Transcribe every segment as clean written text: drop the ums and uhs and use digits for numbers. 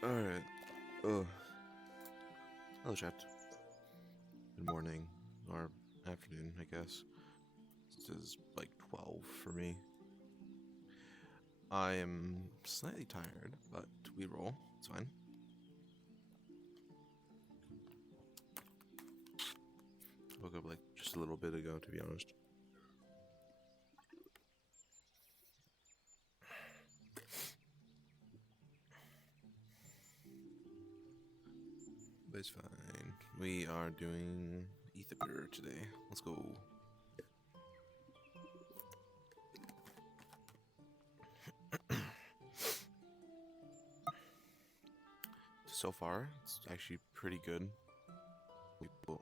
Alright. Oh, hello, chat. Good morning. Or afternoon, I guess. This is like 12 for me. I am slightly tired, but we roll. It's fine. Woke up like just a little bit ago, to be honest. But it's fine. We are doing Aether today. Let's go. So far, it's actually pretty good. We put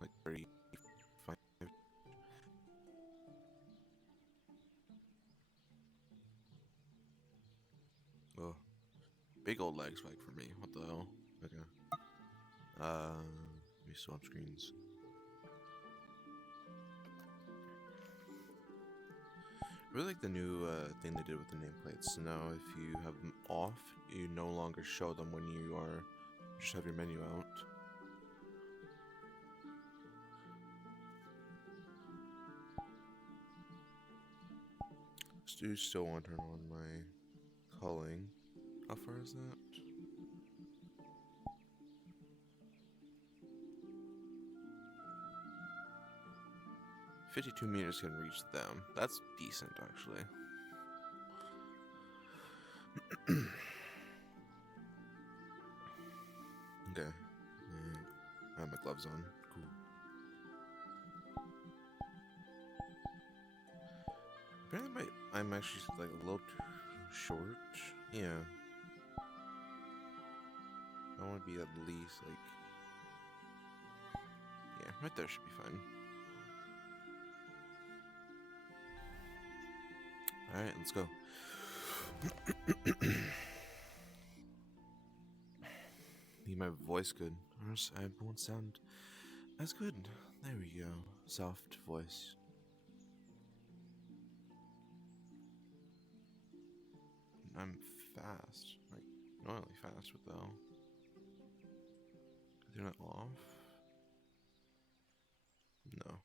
like 35. Oh, big old lag spike for me. What the hell? Okay. Let me swap screens. I really like the new thing they did with the nameplates. So now if you have them off, you no longer show them when you are just have your menu out. Do still want to turn on my culling. How far is that? "52 meters can reach them." That's decent, actually. Okay. I have my gloves on. Cool. Apparently I'm actually like a little too short. Yeah. I want to be at least like... Yeah, right there should be fine. Alright, let's go. Need my voice good, or else I won't sound as good. There we go. Soft voice. I'm fast. Like, normally fast, what the hell? They're not off? No.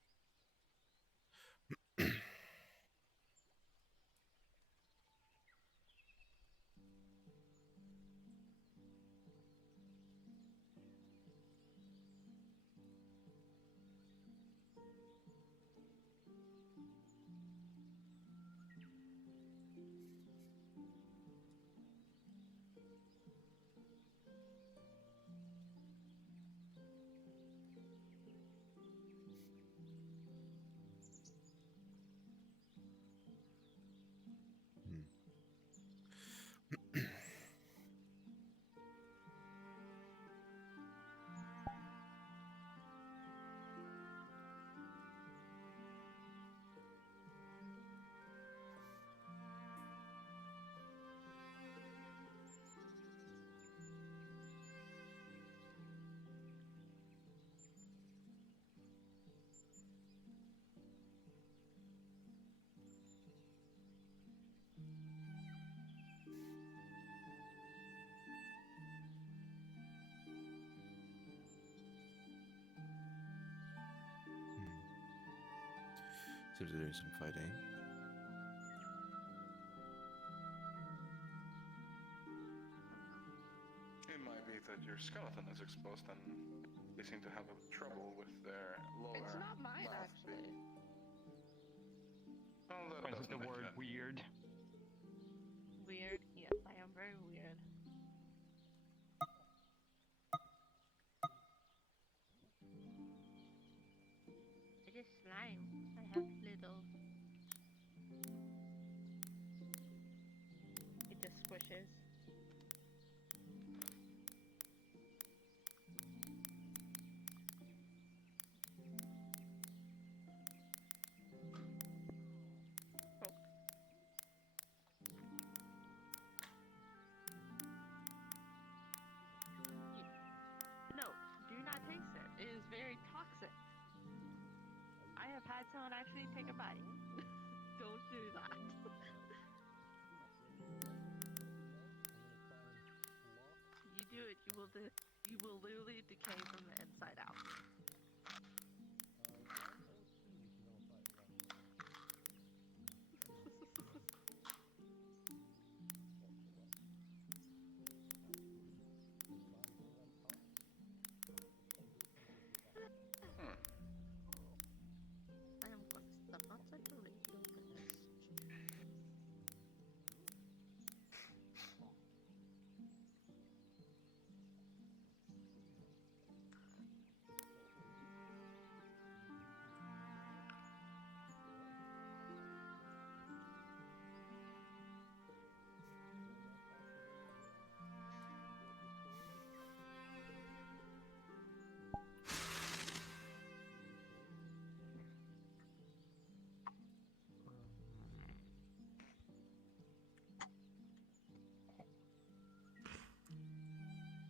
Seems they're doing some fighting. It might be that your skeleton is exposed and they seem to have trouble with their lower It's not mine, mouth actually. beat. Oh, that Points with doesn't the make word it. weird. Weird? Yes, I am very weird. It is slime. I have little... It just squishes. Oh. No, do not taste it. It is very toxic. I have had someone actually take a bite. Don't do that. you will literally decay from the inside out. Hmm. I am gonna step outside the radio, guys.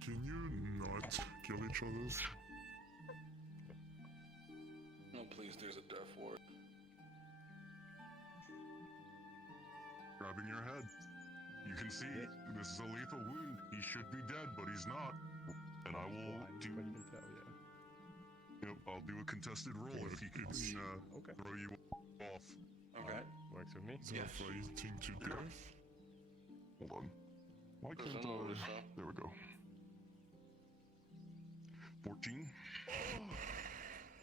Can you not kill each other? No, please, there's a death ward. Grabbing your head. You can see this is a lethal wound. He should be dead, but he's not. And I will do. But you can tell, yeah. Yep, I'll do a contested roll if he can Okay. throw you off. Okay. Works with me. Yes. Fighting to death. Hold on. Why can't Presumably I? so. There we go. 14.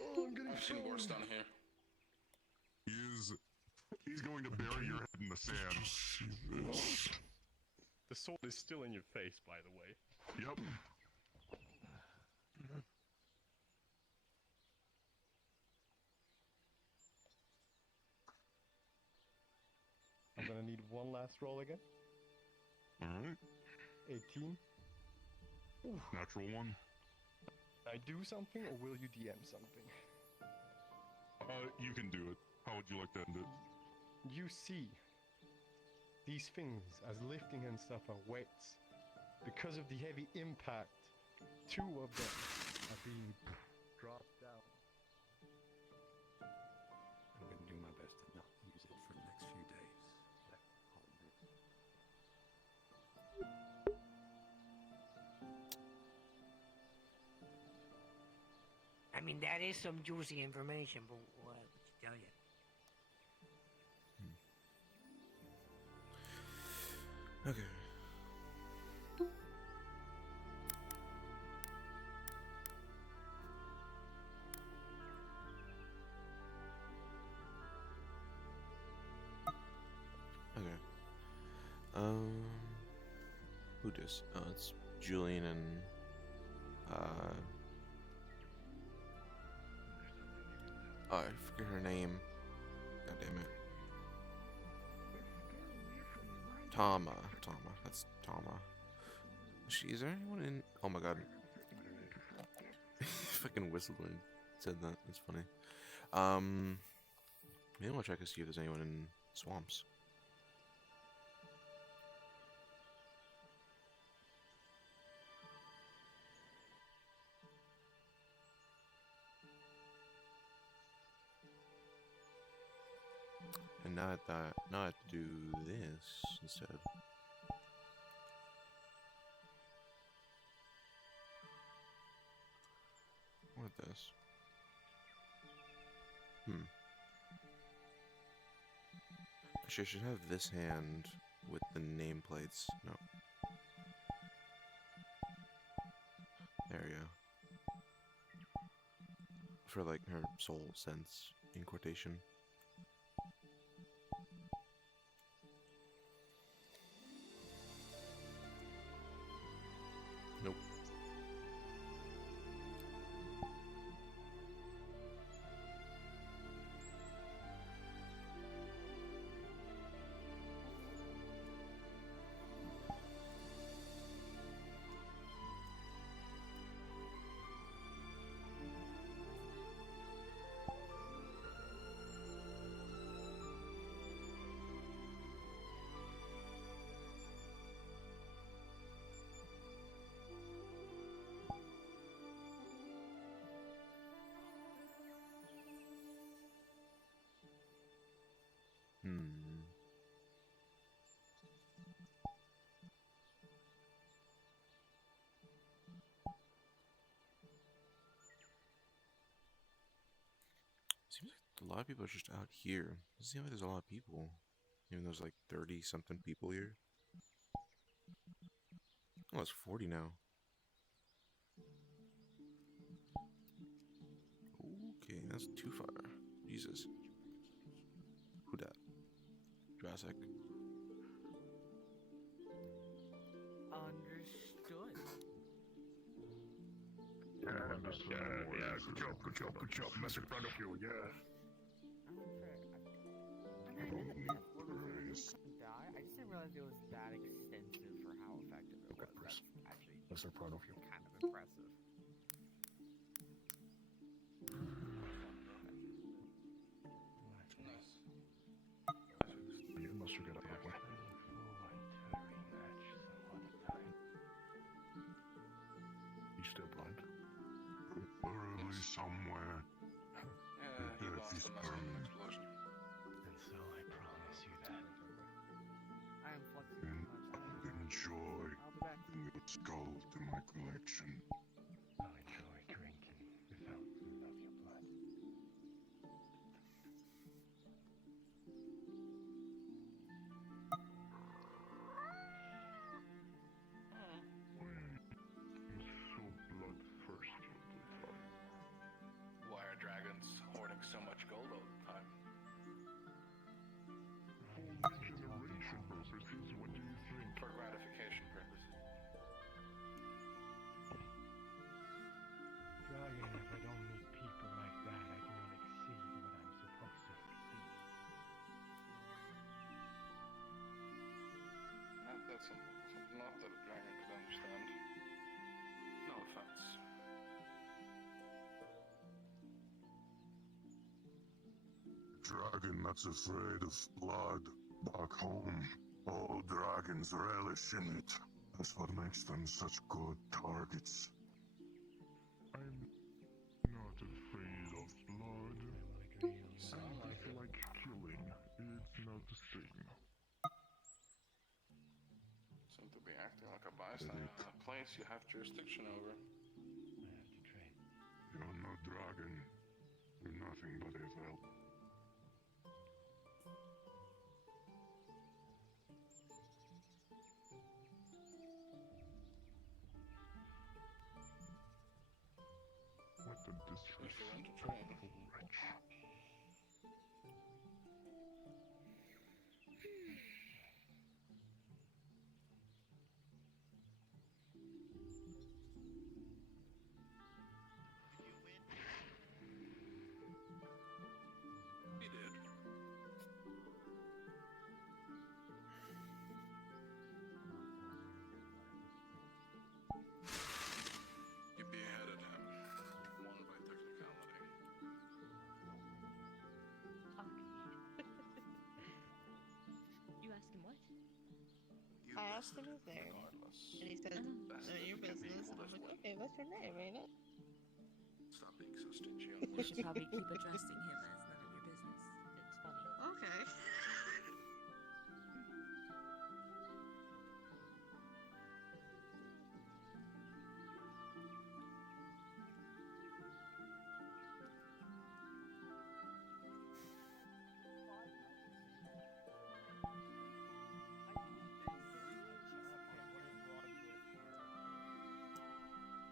Oh, I'm getting I've seen worse down here. He's going to bury your head in the sand. See this? The sword is still in your face, by the way. Yep. I'm gonna need one last roll again. Alright. 18. Natural one. I do something, or will you DM something? You can do it. How would you like to end it? You see these things as lifting and stuff are weights. Because of the heavy impact, 2 of them are being dropped down. I'm going to do my best to not use it for the next few days. I mean, that is some juicy information, but what would you tell you? Okay. Okay. Who dis? Oh, it's Julian and oh, I forget her name. God damn it. Tama. That's Tama. Is there anyone in? Oh my god. Fucking whistled when he said that. That's funny. Maybe I want to check to see if there's anyone in swamps. And now I have to do this instead. What this? Actually, I should have this hand with the nameplates. No. There we go. For like her soul sense in quotation. Nope. A lot of people are just out here. It seems like there's a lot of people. Even though there's like 30 something people here. Oh, it's 40 now. Okay, that's too far. Jesus. Who dat? Jurassic. Understood. Yeah, good job. Mess in front of you, yeah. I mean, I didn't die. I just didn't realize it was that extensive for how effective it was. Chris. That's actually Mess in front of you. kind of impressive. You must get out of the way. He's still blind. Preferably somewhere. Yeah, he lost He's the massive burned. explosion. And so I promise you that. I am flexing too much. Enjoy I'll be back. the skull to my collection. I'll enjoy drinking the fountain of your blood. So bloodthirsty. Why are dragons hoarding so much gold all the time? For regeneration purposes, what do you think? For gratification purposes. Dragon, if I don't meet people like that, I do not exceed what I'm supposed to exceed. That's something not that a dragon could understand. No offense. Dragon that's afraid of blood. Back home, all dragons relish in it. That's what makes them such good targets. I'm not afraid of blood. I like killing. It's not the same. Seem to be acting like a bystander in a place you have jurisdiction over. I have to trade. You're no dragon. You're nothing but a help. What a If you're into trade. disrespectful wretch. He did. You beheaded him. Won by technicality. You asked him what? You I missed asked him it, his name. regardless. And he said, Best none of your can be business. equal I as was like, one. okay, what's your name, ain't it? Stop being so stingy on You should probably keep addressing him as none of your business. It's funny. Okay.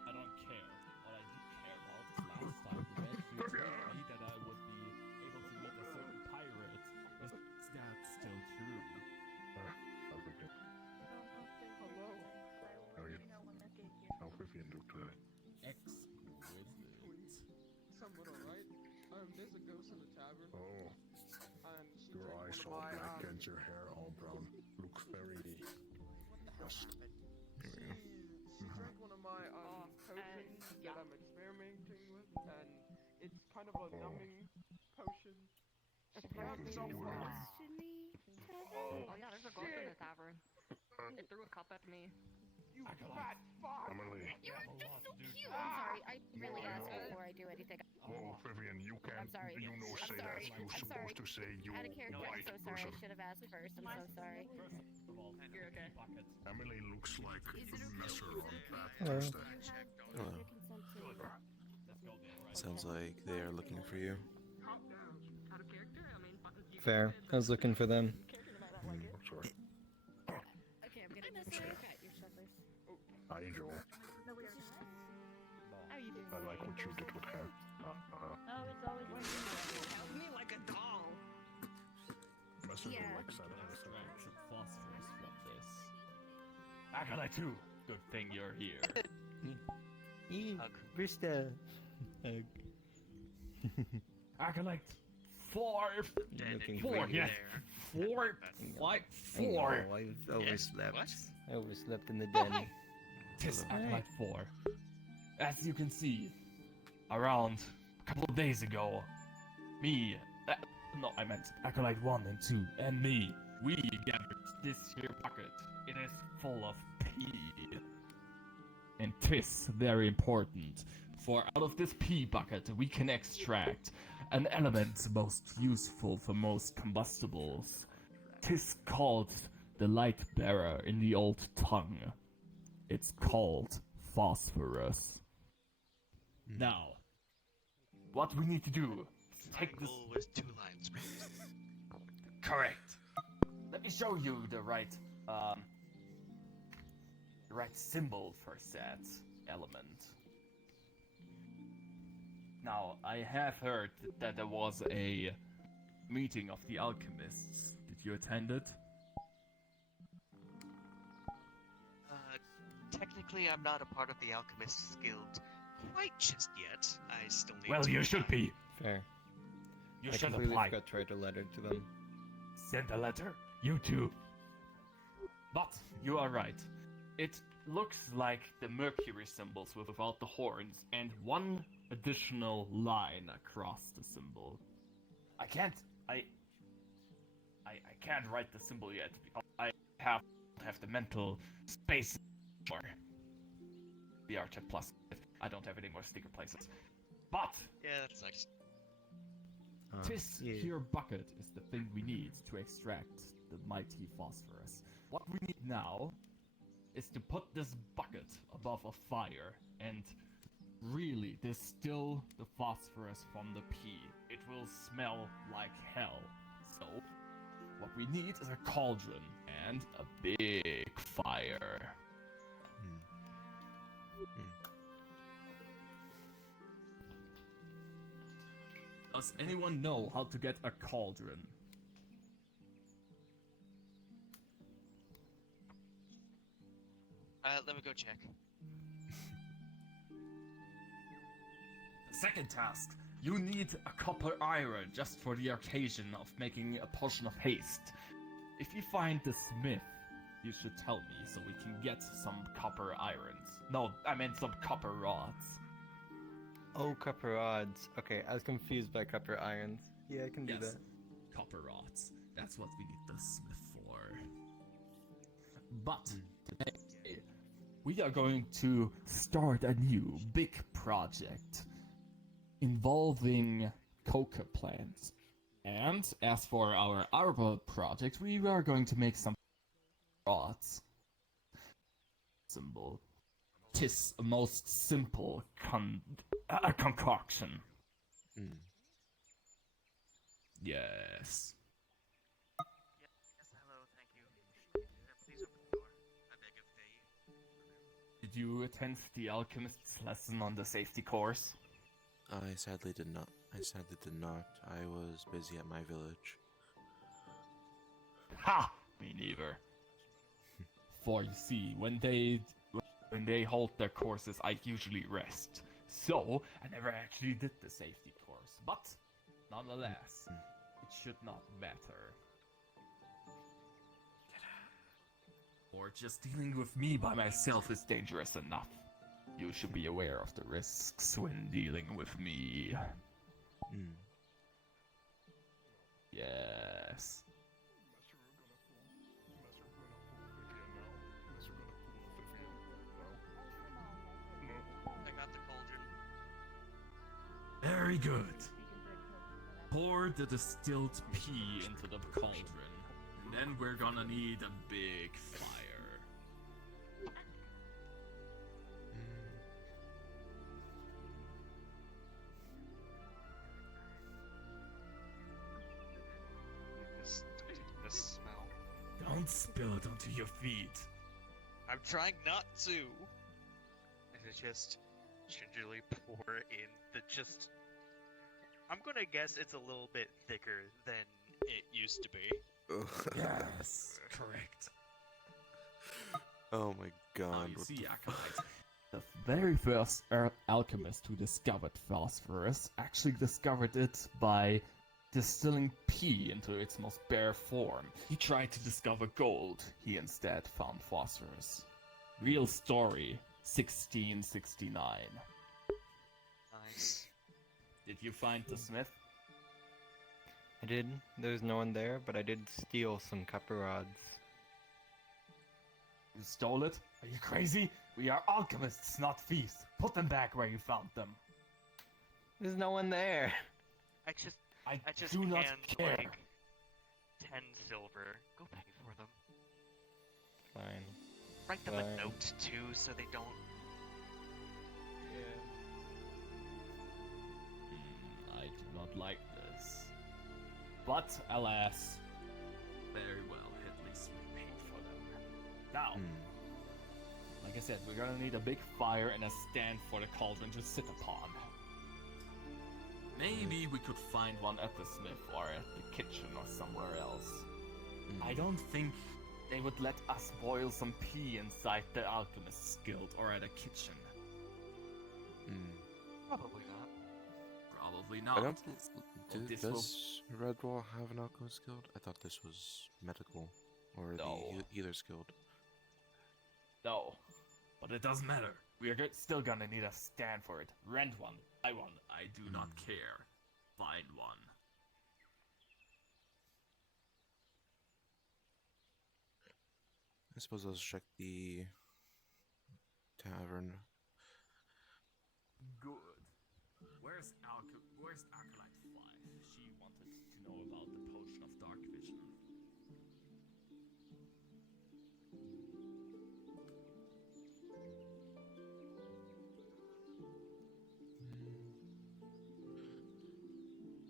I don't care. What I do care about is last time we met, you told me that I would be able to meet a certain pirate. Is that still true? Hello. How are you? How Vivian look today? Exquisite. Somewhat alright. There's a ghost in the tavern. Oh, And she your drank eyes one all of my, black and your hair all brown. Look very rust. She drank one of my potions that I'm experimenting with, and it's kind of a numbing potion. She grabbed it off my Oh yeah, there's a ghost in the tavern. It threw a cup at me. You fat fuck! Emily. You were just so cute. I'm sorry. I really asked before I do anything. Oh, Vivian, you can't. sorry. You know, I'm say sorry. that. You're I'm supposed sorry. to say you Out of character. I'm white so sorry. I person. should have asked first. I'm so sorry. First of all, You're okay. pocket. Emily looks like Is a it okay? messer Is on it okay? Bad Hello. Thursday. Hello. Your consent to Let's go there, right? Sounds like they are looking for you. Calm down. Fair. I was looking for them. Sorry. Okay, I'm gonna just cut your stuff, please. How you doing? How you doing? I like what you did with her. Oh, it's always one Held me like a doll. My sister Yeah. likes that. Extract some phosphorus from this. Acolyte 2, good thing you're here. Where's the hug? Acolyte 4, Looking 4, for you. yes, 4, 5, 4. I overslept. What? I overslept in the den. Tis Alright. Acolyte 4. As you can see, around a couple of days ago, me, I meant Acolyte 1 and 2, and me, we gathered this here bucket. It is full of pee. And tis very important, for out of this pee bucket we can extract an element most useful for most combustibles. Tis called the light bearer in the old tongue. It's called phosphorus. Now, what we need to do is take this. With 2 lines. Correct. Let me show you the right symbol for that element. Now, I have heard that there was a meeting of the alchemists. Did you attend it? Technically, I'm not a part of the Alchemists Guild quite just yet. I still need Well, to you should be. Fair. You I should completely apply. forgot to write a letter to them. Send a letter? You too. But you are right. It looks like the Mercury symbols without the horns and one additional line across the symbol. I can't write the symbol yet because I have the mental space for the Archet Plus. I don't have any more sticker places. But Yeah, that sucks. this here bucket is the thing we need to extract the mighty phosphorus. What we need now is to put this bucket above a fire and really distill the phosphorus from the pea. It will smell like hell. So, what we need is a cauldron and a big fire. Does anyone know how to get a cauldron? Let me go check. Second task, you need a copper iron just for the occasion of making a potion of haste. If you find the smith, you should tell me so we can get some copper irons. No, I meant some copper rods. Oh, copper rods. Okay, I was confused by copper irons. Yeah, I can do that. Copper rods. That's what we need the smith for. But today, we are going to start a new big project involving coca plants. And as for our arbor project, we are going to make some rods. Symbol. Tis a most simple concoction. Yes. Yes, hello, thank you. Please open the door. I beg of thee. Did you attend the alchemist's lesson on the safety course? I sadly did not. I was busy at my village. Ha! Me neither. For you see, when they hold their courses, I usually rest. So, I never actually did the safety course. But, nonetheless, it should not matter. Or just dealing with me by myself is dangerous enough. You should be aware of the risks when dealing with me. Yes. I got the cauldron. Very good. Pour the distilled pea into the cauldron. And then we're gonna need a big fire. Don't spill it onto your feet. I'm trying not to. And I just gingerly pour in the just. I'm gonna guess it's a little bit thicker than it used to be. Yes, correct. Oh my god. You what see, the Acolyte, the very first alchemist who discovered phosphorus actually discovered it by distilling pee into its most bare form. He tried to discover gold. He instead found phosphorus. Real story, 1669. Nice. Did you find the smith? I did. There's no one there, but I did steal some copper rods. You stole it? Are you crazy? We are alchemists, not thieves. Put them back where you found them. There's no one there. I just I just do not hand care. like 10 silver. Go pay for them. Fine. Write them Fine. a note too, so they don't. I do not like this. But, alas, very well, at least we paid for them. Now, like I said, we're gonna need a big fire and a stand for the cauldron to sit upon. Maybe we could find one at the smith or at the kitchen or somewhere else. I don't think they would let us boil some pea inside the alchemist's guild or at a kitchen. Probably not. Probably I not. don't. This will- Does Red Wall have an alchemist guild? I thought this was medical, or No. the Healer's Guild. No, but it doesn't matter. We are still gonna need a stand for it. Rent one, buy one. I do not care. Find one. I suppose I'll check the tavern. Good. Where's Acolyte 5? She wanted to know about the potion of dark vision.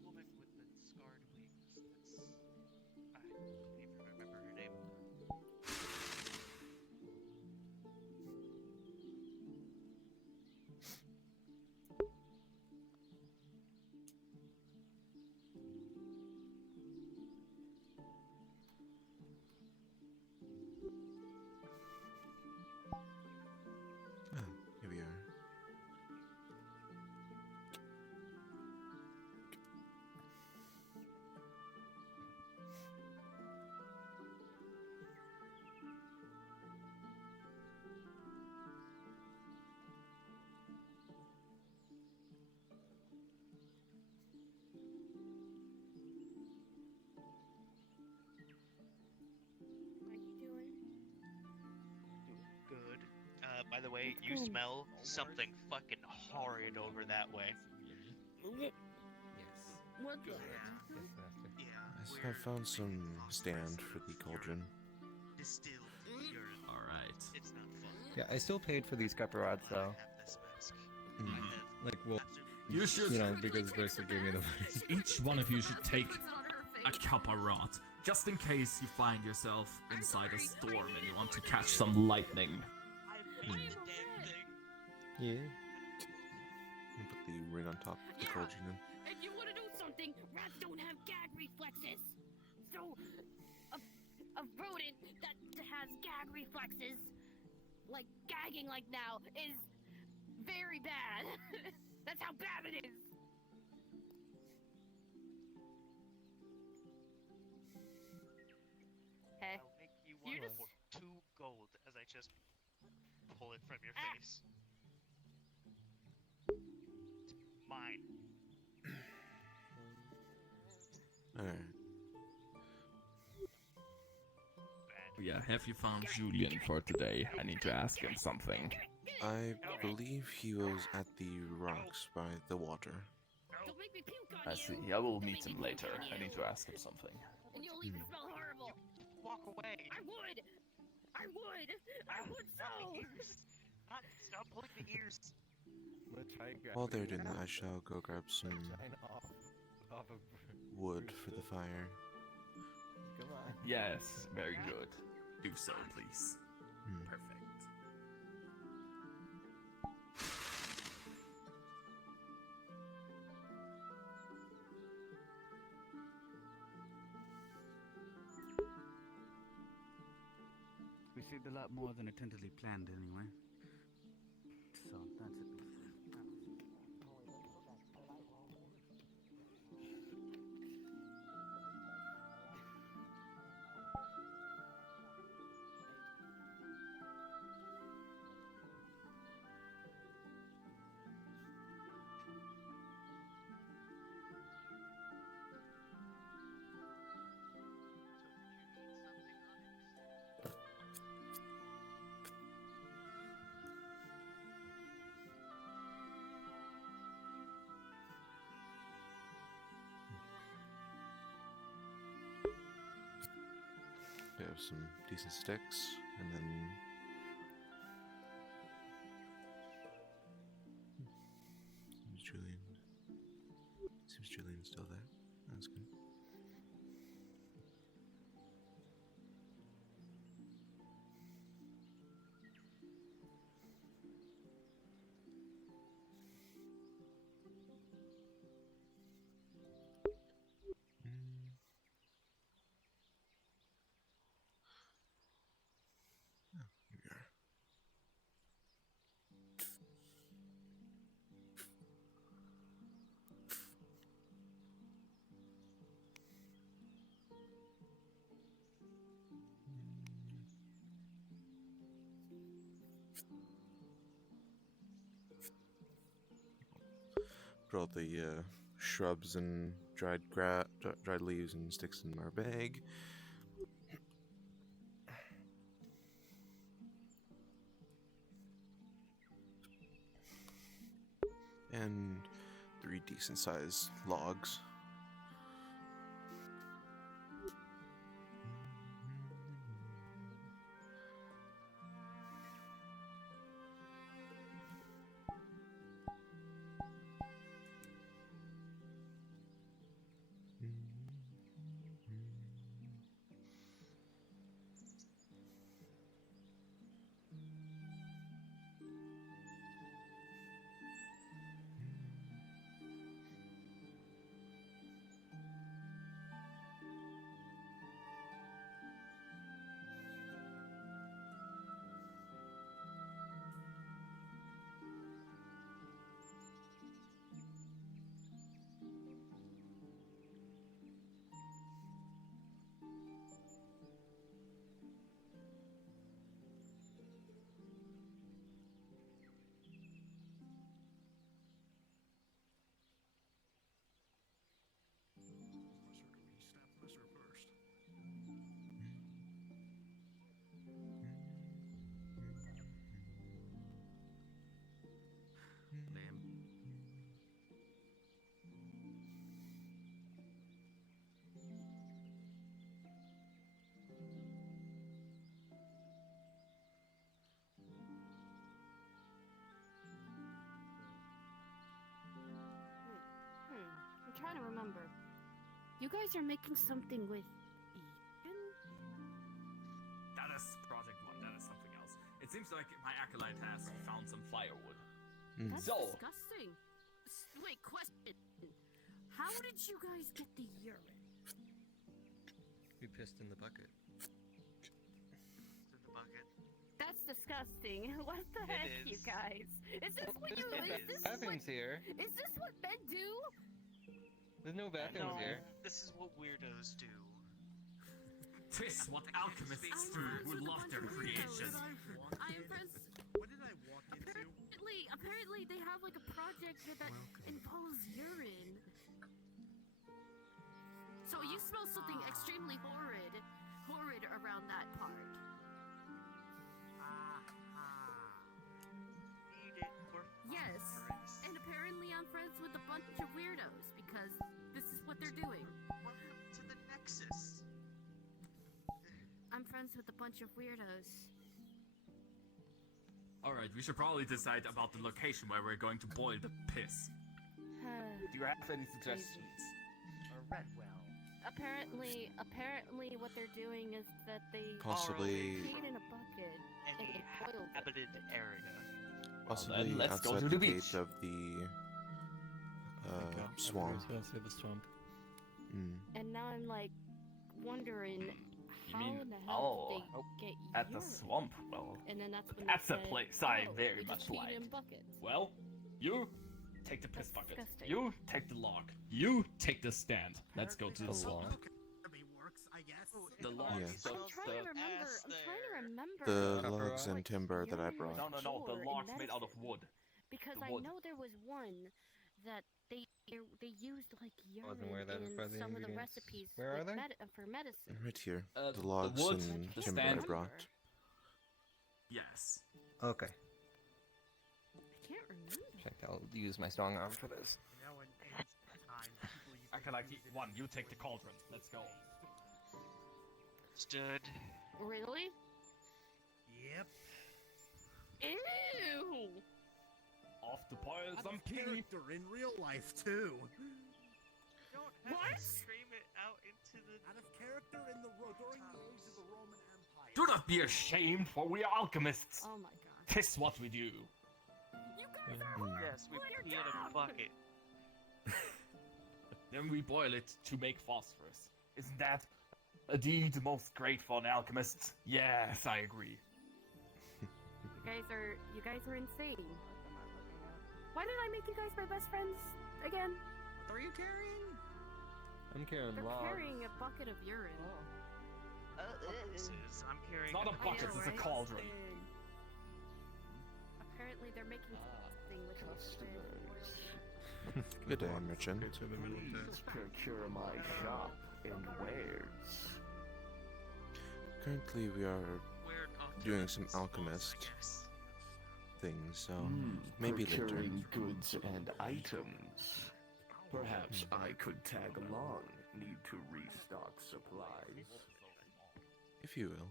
Woman with the scarred wings. I don't even remember her name. Ah, here we are. What are you doing? Good. By the way, you smell something fucking horrid over that way. What the? Yeah. I found some stand for the cauldron. Distilled urine. Alright. It's not fun. Yeah, I still paid for these copper rods I though. have this mask. I have Like, well, You should. you know, because Vexus gave me the money. Each one of you should take a copper rod, just in case you find yourself inside a storm and you want to catch some lightning. I hate the damn thing. Yeah. I'll put the ring on top of the cauldron in. If you want to do something, rats don't have gag reflexes. So, a rodent that has gag reflexes, like gagging like now, is very bad. That's how bad it is. Hey, I'll make you You one just- for 2 gold as I just pull it from your Ah. face. It's mine. Alright. Bad. Yeah, have you found Julian for today? I need to ask him something. I believe he was at the rocks by the water. don't make me puke on I you. see. I will meet him later. I need to ask him something. And you'll even smell horrible. Walk away. I would. I would. I would so. Ears. Stop pulling the ears. Let's try and grab While they're it. doing that, I shall go grab some Shine off of wood for the fire. Come on. Yes, very good. Do so, please. Perfect. We saved a lot more than I tentatively planned anyway. So that's it. We have some decent sticks, and then seems Julian's still there. That's good. Here we are. Put all the shrubs and dried leaves and sticks in our bag. And 3 decent-sized logs. I'm trying to remember. You guys are making something with Ethan? That is Project 1, that is something else. It seems like my acolyte has found some firewood. That's So, disgusting. Wait, question. How did you guys get the urine? We pissed in the bucket. In the bucket. That's disgusting. What the heck, you guys? Is this what you? Is this Bathrooms here. Is this what men do? There's no bathrooms here. This is what weirdos do. This what alchemists do who love their creation. I am friends. What did I walk into? Apparently, they have like a project here that involves urine. So you smell something extremely horrid around that part. Yes, and apparently I'm friends with a bunch of weirdos because this is what they're doing. Welcome to the Nexus. I'm friends with a bunch of weirdos. Alright, we should probably decide about the location where we're going to boil the piss. Do you have any suggestions? Or red well. apparently, what they're doing is that they Possibly- peed in a bucket and they boiled it. Inhabited area. Possibly let's go outside to the the gate beach. of the swamp. the swamp. Mm. And now I'm like wondering You how mean, in the hell did oh, they get at the urine? swamp? Well, And then that's when that's they a said, place I "Oh, very we much just peed like. in buckets." Well, you take the piss That's bucket. disgusting. You take the log. You take the stand. Let's go to the swamp. The logs. Yes. I'm trying to remember. The what logs and timber that I urine was brought. No, the for in logs made out of medicine. wood. Because The I wood. know there was one that they used like Wasn't aware urine that in for the some of the ingredients. recipes Where are with they? for medicine. Right here. The The logs wood, and the timber I stand. brought. Yes. Okay. I can't remember. Check. I'll use my strong arm for this. I can like one. You take the cauldron. Let's go. Stood. Really? Yep. Ew! Off to boil Out some of pea. character in real life too. Don't have What? to scream it out into the. Out of character in the during the age of the Roman Empire. Do not be ashamed, for we are alchemists. Oh my god. Tis what we do. You guys are Mm. Yes, we Put it pee in a down! bucket. Then we boil it to make phosphorus. Isn't that a deed most great for an alchemist? Yes, I agree. You guys are insane. Why did I make you guys my best friends again? What are you carrying? I'm carrying They're logs. carrying a bucket of urine. This is. I'm carrying. It's not a I bucket, know, it's a right? cauldron. Apparently they're making something with this Good day, merchant. Procure my shop and wares. Currently, we are We're doing some occupants, alchemist I guess. things, so maybe later. Procuring goods and items. Perhaps I could tag along. Need to restock supplies. If you will.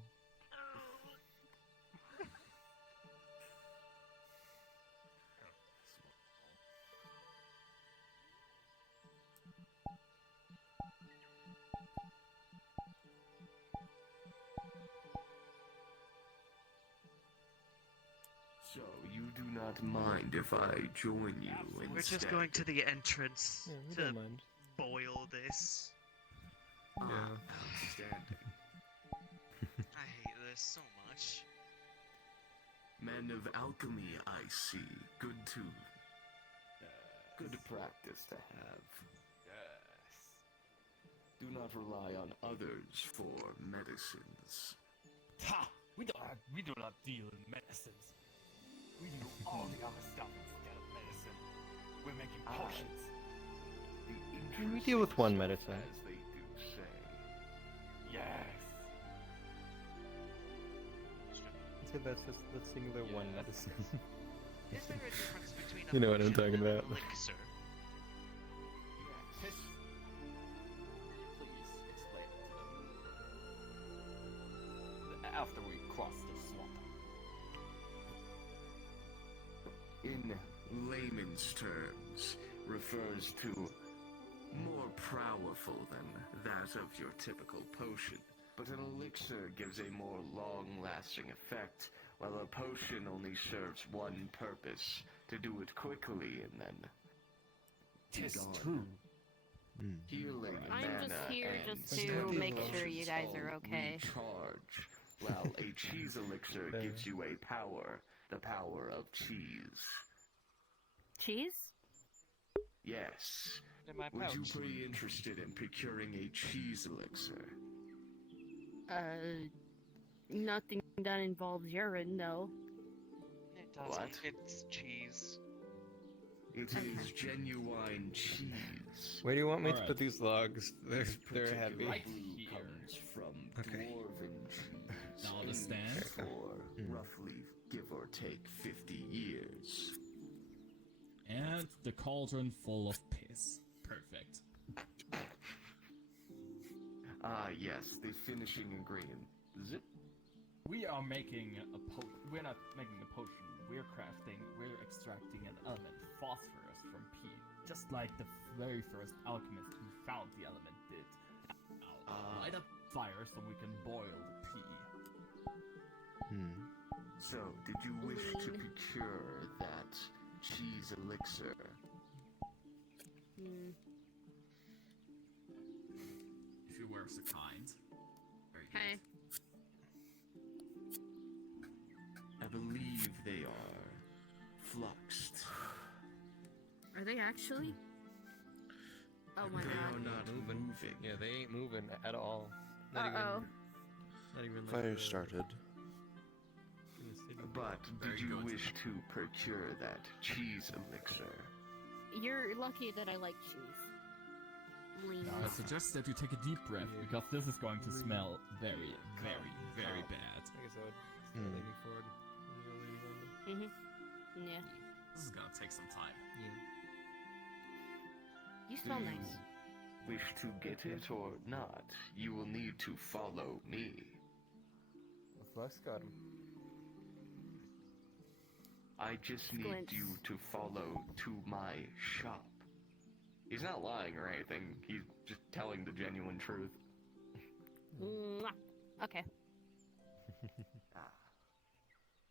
So you do not mind if I join you instead? We're just going to the entrance Yeah, we to don't mind. boil this. Outstanding. I hate this so much. Men of alchemy, I see. Good too. Good practice to have. Yes. Do not rely on others for medicines. Ha! We do not deal in medicines. We do all the other stuff instead of medicine. We're making potions. We deal with one medicine. As they do say. Yes. So that's just the singular one Yes. medicine. Is there a difference between a You know what I'm potion talking and an about. elixir? Yes. Please explain it to them. After we cross the swamp. In layman's terms, refers to more powerful than that of your typical potion. But an elixir gives a more long-lasting effect, while a potion only serves one purpose, to do it quickly and then... Tis gone. true. Healing I'm mana just here and just to make sure you guys are all okay. recharge, while a cheese elixir gives you a power, the power of cheese. Cheese? Yes. In my Would you pouch. be interested in procuring a cheese elixir? Nothing that involves urine, no. It doesn't. What? It's cheese. It is genuine cheese. Where do you want me to Alright. put these logs? They're Particular heavy. Right brew here. comes from Okay. dwarven cheese. Now the aged stand. for roughly, give or take, 50 years. And the cauldron full of piss. Perfect. Ah, yes, the finishing ingredient. Zip. We are making a we're not making a potion. We're extracting an element, phosphorus, from pee. Just like the very first alchemist who found the element did. Light up fire so we can boil the tea. So, did you wish to procure that cheese elixir? If you were so kind. Very good. Hey. I believe they are fluxed. Are they actually? Oh my They god. are not moving. Yeah, they ain't moving at all. Not Uh-oh. Not even like Fire the- started. in the city. But did you wish to procure that cheese elixir? You're lucky that I like cheese. I suggest that you take a deep breath because this is going to smell very, very, very bad. I guess I would start leaning forward. And go leaning on them. Yeah. This is gonna take some time. You smell nice. Wish to get it or not? You will need to follow me. Flux got him. I just need Squints. you to follow to my shop. He's not lying or anything. He's just telling the genuine truth. Mwah. Okay.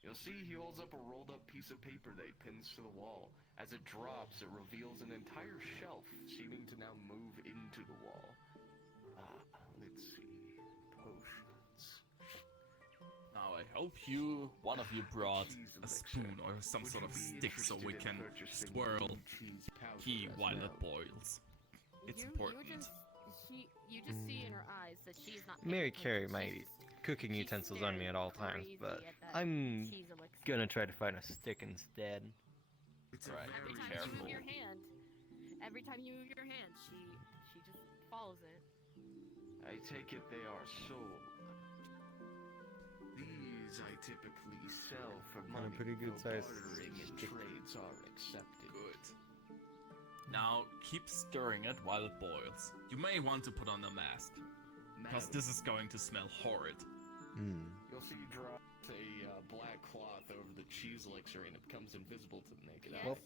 You'll see he holds up a rolled up piece of paper that he pins to the wall. As it drops, it reveals an entire shelf, seeming to now move into the wall. Let's see. Potions. Now I hope one of you brought a spoon or some sort of stick so we can swirl tea while it boils. It's important. You just see in her eyes that she's not. Mary paying carry attention. my cooking utensils on me at all times, crazy but at that I'm cheese elixir. gonna try to find a stick instead. Right, Every be time careful. you move your hand, she just follows it. I take it they are sold. These I typically sell for Got a money. pretty good though size bartering and stick. trades are accepted. Good. Now keep stirring it while it boils. You may want to put on a mask, because Madam, this is going to smell horrid. You'll see he drops a black cloth over the cheese elixir and it becomes invisible to the naked eye. Well,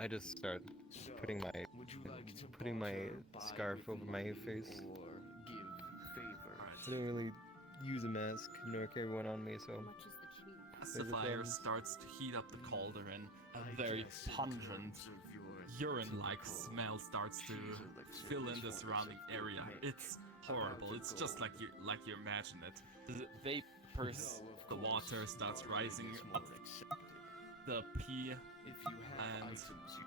I just start So, putting my would you like to putting my barter, buy scarf with over my money, face. or give favors? I don't really use a mask nor carry one on me, so How much is the cheese? As There's the a fire problem. starts to heat up the cauldron, a I very guess in pungent terms of your urine-like typical smell starts to cheese elixir, fill in this the one is surrounding a good area. make. It's About horrible. to It's just go. like you imagine it. The vapors, No, of the course, water starts bartering rising is up more accepted. the pea. If you have and items you wish to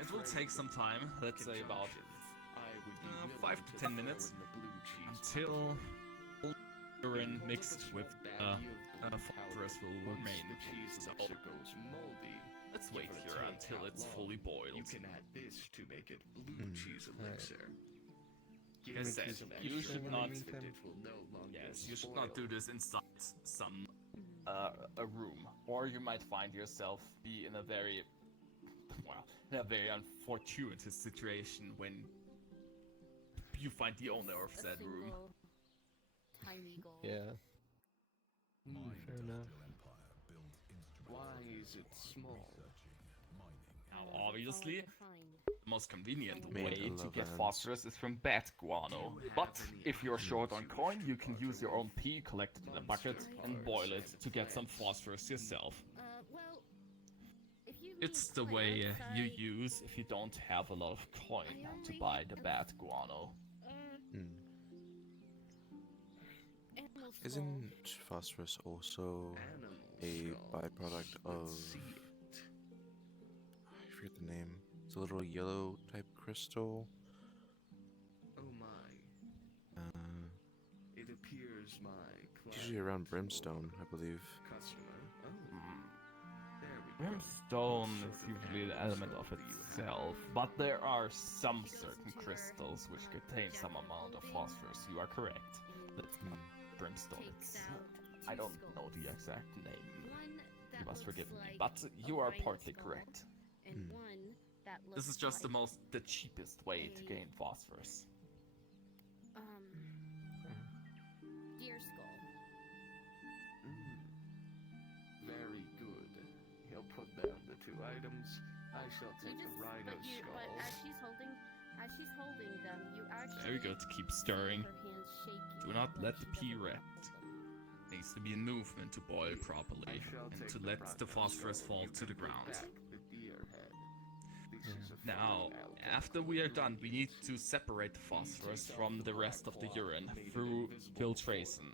it will trade take some time. Let's say about conjunction, I would be willing 5 to to 10 throw minutes in the blue cheese until bucket. urine He holds mixed up a with small baggie of blue phosphorus powder. will Once remain. the cheese So elixir goes moldy, let's give wait or here take until how it's long, fully You boiled. can add this to make it blue cheese elixir. Give Like I it said, some you extra should not- warmth and it will no longer Yes, you should not spoil. do this inside some a room, or you might find yourself be in a very unfortunate situation when you find the owner of A that room. single Tiny goal. yeah. Fair enough. Why is it small? Now, obviously, All I could find. the most convenient Made way in to love get hands. phosphorus is from bat guano. Do you have But any if you're short on items you coin, wish you to can barter use your own with? pea collected in a bucket Monster and boil cards it to get some and phosphorus yourself. Well, if you It's need the way plants, you I- use if you don't have a lot of coin to buy the bat guano. Animal skull. Isn't phosphorus also Animal a skulls. byproduct of... Let's see it. I forget the name. It's a little yellow type crystal. Oh my. Uh, It appears my it's usually around brimstone, I believe. customer. Oh. There we go. Brimstone What is sort of usually the animal element of skull do you have? itself, but there are some She goes certain to her crystals which contain some amount of phosphorus. You are correct. That's not brimstone. Takes It's, out I two don't know skulls. the exact name. One that You must looks forgive me, like but a you are rhino partly skull, correct. And one that looks This is just like, the cheapest way to a- gain phosphorus. Deer skull. Very good. He'll put down the two items. I shall take the rhino skull. But as she's holding As she's holding them, you actually Very good. Keep stirring. see her hands shaking. Do not like let she the pea doesn't wanna rest. hold them. Needs to be in movement to boil properly, and to let the phosphorus fall to the ground. Now, after we are done, we need to separate the phosphorus from the rest of the urine through filtration.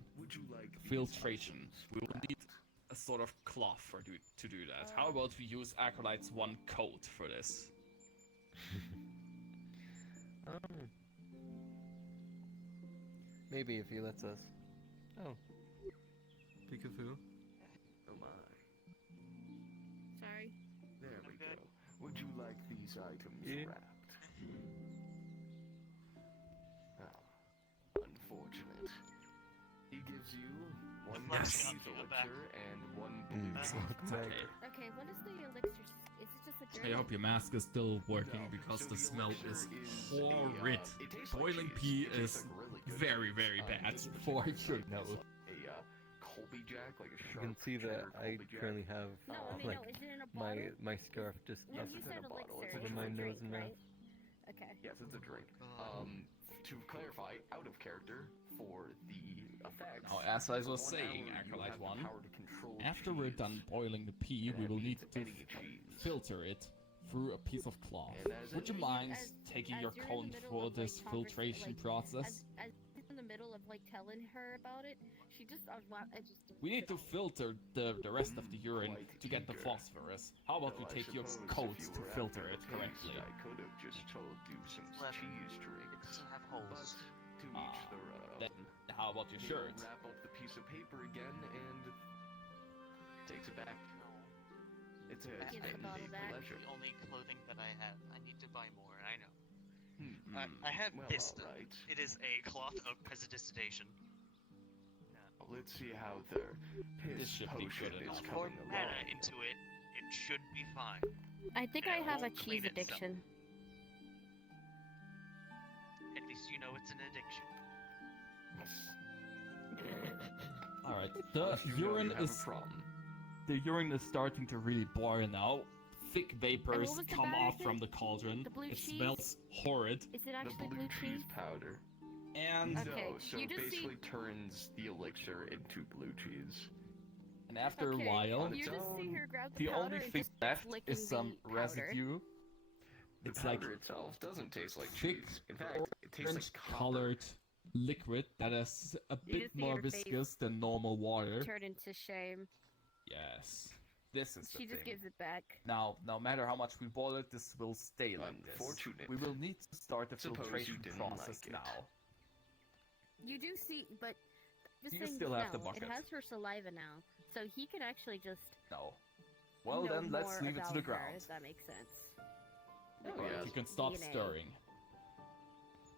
Filtration. We will need a sort of cloth to do that. How about we use Acolyte's one coat for this? Maybe if he lets us. Oh. Peekaboo. Oh my. Sorry. There we go. Would you like these items wrapped? Oh, unfortunate. He gives you one Yes. elixir and one blue powder. Okay, what is the elixir? Is it just a I journal? hope your mask is still working because the smell is horrid. Boiling pea is very, very bad. For sure, no. Colby Jack, like a You sharp can see that cheddar I Colby Jack. currently have No, I mean, like no, is it in a my bottle? my scarf just No, up you It's in said a bottle. elixir. It's over a my It's a nose drink, and mouth. right? Okay. Yes, it's a drink. To clarify, out of character for the effects. Now, as I was 1 saying, hour, you Acolyte have the 1, power to control after we're cheese. done boiling the pea, And we that will need means to any cheese. filter it through a piece of cloth. And as Would you any- mind As- taking as your you're in the cone middle for of, this like, filtration process? As he's in the middle of like telling her about it, she just We need to filter the rest of the urine to get the phosphorus. How about we Though I take your suppose coat if you to were filter after it the correctly? taste, I could have just told you some cheese It drinks. doesn't have holes. But to each their own. Then how about your He'll shirt? Wrap up the piece of paper again and takes it back. It's a Gives the bottle back. pleasure. The only clothing that I have. I need to buy more. I know. Hmm. I have Well, this. alright. It is a cloth of prestidigitation. Let's see how their This piss should be potion good is enough. Pour coming mana along. into it. It should be fine. I think And I it have a won't clean cheese itself. addiction. At least you know it's an addiction. Alright, the If you know urine you have a is problem. the urine is starting to really boil now. Thick vapors was the come batter off from again? the cauldron. The blue It cheese? smells horrid. Is it The actually blue blue cheese cheese? powder. And Okay, No, so you it just see- basically turns the elixir into blue cheese. after a Okay, while, you just see her grab the the powder only and thing just left licking is some the powder. residue. The It's like powder itself doesn't taste like thick, cheese. In fact, it tastes like orange copper. colored liquid that is a You bit just see more her face viscous than normal water. Turn into shame. Yes, this is She the just thing. gives it back. Now, no matter how much we boil it, this will stay like this. Unfortunate. We will need to start the Suppose you filtration didn't process like it. now. You do see, but just You saying still this have the now, bucket. it has her saliva now, so he can actually just No. Well know then, let's more leave it to about the her, ground. if that makes sense. Oh, Alright, yeah. you can stop DNA. stirring.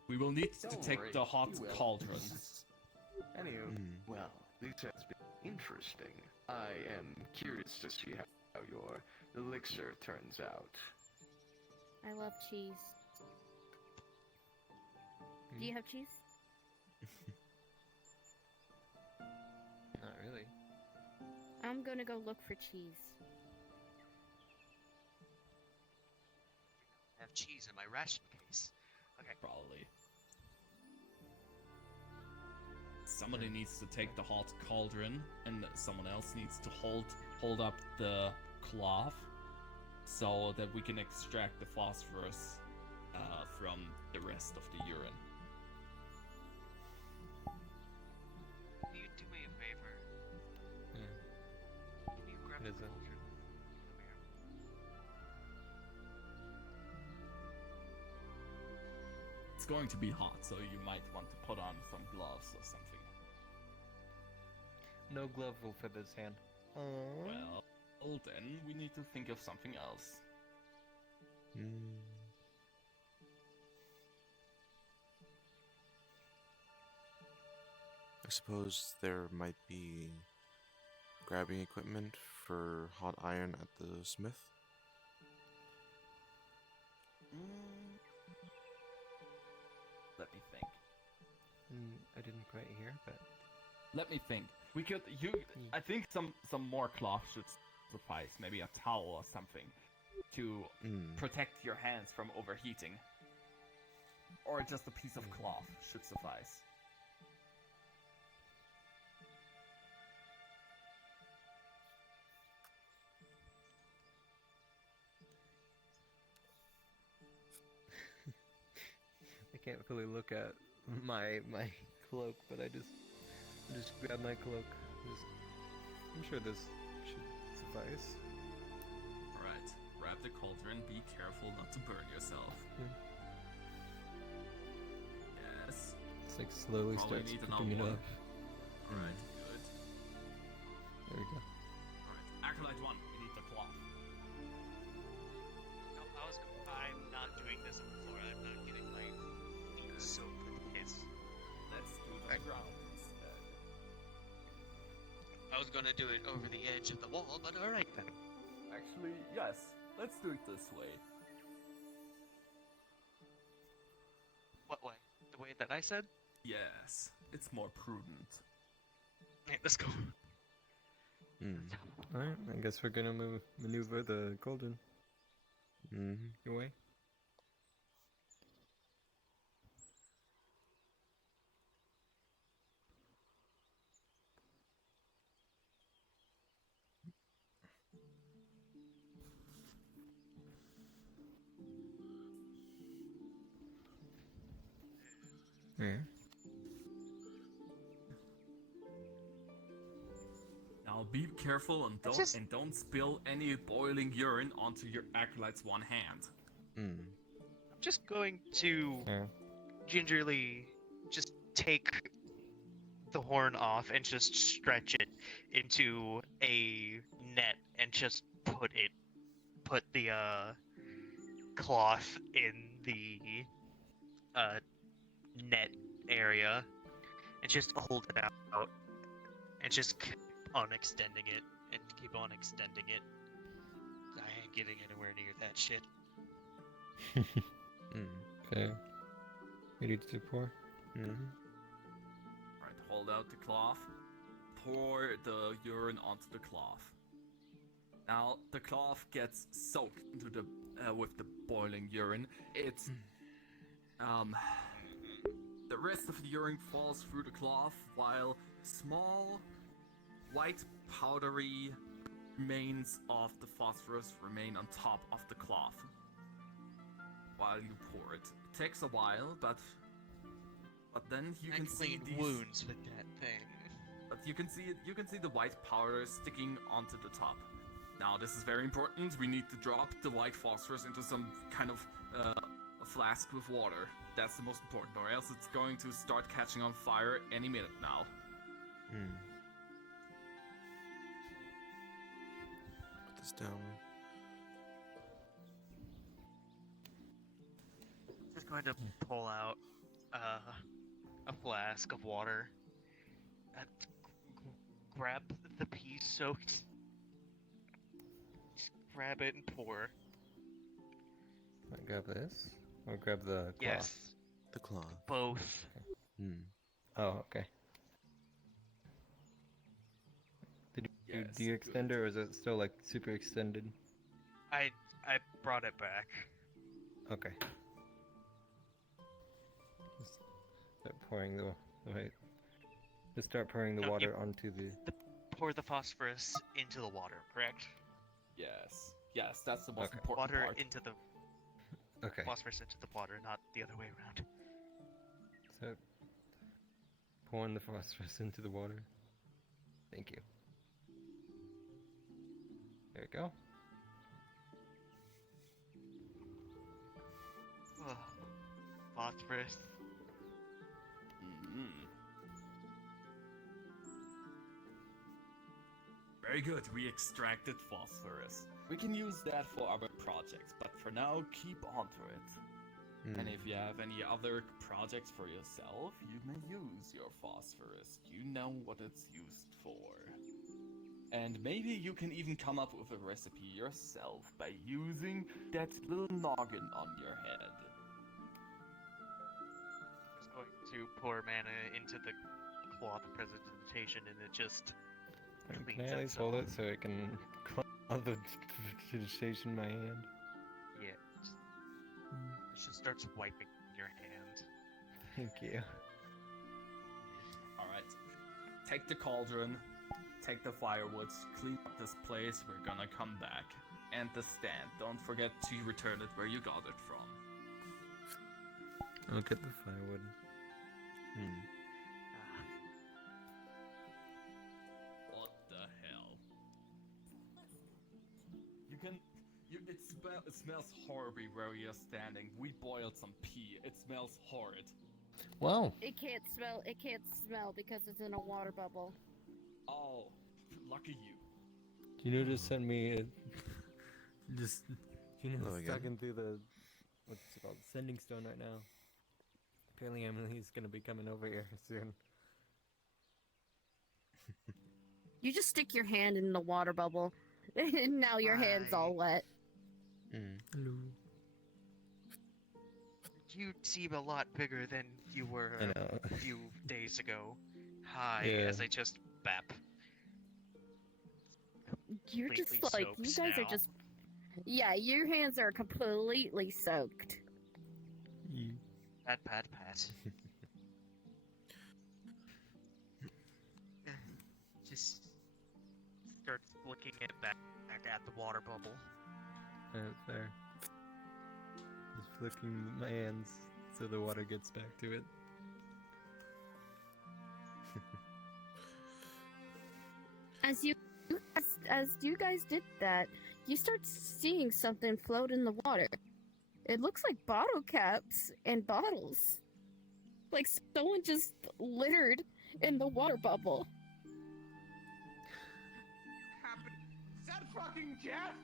We will need to Don't take worry, the hot you will. cauldron. Anywho, Hmm. well, this has been interesting. I am curious to see how your elixir turns out. I love cheese. Do you have cheese? Not really. I'm gonna go look for cheese. I have cheese in my ration case. Okay. Probably. Somebody needs to take the hot cauldron, and someone else needs to hold up the cloth, so that we can extract the phosphorus from the rest of the urine. Can you do me a favor? Can you grab What the is it? cauldron? Come here. It's going to be hot, so you might want to put on some gloves or something. No glove will fit his hand. Well, then we need to think of something else. I suppose there might be grabbing equipment for hot iron at the smith. Let me think. I didn't quite hear, but Let me think. We could I think some more cloth should suffice. Maybe a towel or something to protect your hands from overheating. or just a piece of cloth should suffice. I can't fully look at my cloak, but I just grab my cloak. I'm sure this should suffice. Alright, grab the cauldron, be careful not to burn yourself. Yes. It's like slowly Probably starts need cooking it another up. one. Alright, good. There we go. Alright, Acolyte 1, we need the cloth. No, I'm not doing this on the floor. I'm not getting my feet soaked with piss. Let's do the ground instead. I was gonna do it over the edge of the wall, but alright then. Actually, yes. Let's do it this way. What way? The way that I said? Yes, it's more prudent. Alright, let's go. Alright, I guess we're gonna maneuver the cauldron. Your way? Yeah. Now be careful and don't spill any boiling urine onto your Acolyte's one hand. I'm just going to gingerly just take the horn off and just stretch it into a net and just put the cloth in the net area and just hold it out and just keep on extending it and keep on extending it. I ain't getting anywhere near that shit. Okay. Ready to pour? Right, hold out the cloth. Pour the urine onto the cloth. Now the cloth gets soaked into the with the boiling urine. It's the rest of the urine falls through the cloth while small white powdery remains of the phosphorus remain on top of the cloth while you pour it. It takes a while, but then you can see these wounds with that thing. But you can see the white powder sticking onto the top. Now this is very important. We need to drop the white phosphorus into some kind of a flask with water. That's the most important, or else it's going to start catching on fire any minute now. Put this down. Just going to pull out a flask of water. Grab the pea soaked. Just grab it and pour. I grab this? Or grab the cloth? Yes. The cloth. Both. Oh, okay. Do you extend it, or is it still like super extended? I brought it back. Okay. Just start pouring the right. Just start pouring the water onto the. Pour the phosphorus into the water, correct? Yes, that's the most important water part. into the phosphorus into the water, not the other way around. So, pouring the phosphorus into the water. Thank you. There we go. Ugh. Phosphorus. Very good, we extracted phosphorus. We can use that for our projects, but for now, keep onto it. And if you have any other projects for yourself, you may use your phosphorus. You know what it's used for. And maybe you can even come up with a recipe yourself by using that little noggin on your head. Just going to pour mana into the cloth presentation and it just Can I at least hold it so it can cloud the vegetation in my hand? Yeah. It just starts wiping your hand. Thank you. Alright. Take the cauldron, take the firewood, clean up this place, we're gonna come back. And the stand, don't forget to return it where you got it from. I'll get the firewood. What the hell? It smells horribly where you're standing. We boiled some pea. It smells horrid. Wow. It can't smell. It can't smell because it's in a water bubble. Oh, lucky you. Gino just sent me just Gino's Hello again. talking through the what's it called? Sending stone right now. Apparently Emily's gonna be coming over here soon. You just stick your hand in the water bubble, and now your hand's all wet. Hello. You seem a lot bigger than you were I know. a few days ago. Hi, Yeah. as I just bap. You're just Completely like, you soaked guys are now. just. Yeah, your hands are completely soaked. Pat, pat, pat. Just start flicking it back at the water bubble. That's fair. Just flicking my hands so the water gets back to it. As you guys did that, you start seeing something float in the water. It looks like bottle caps and bottles. Like someone just littered in the water bubble. Is that fucking Jeff?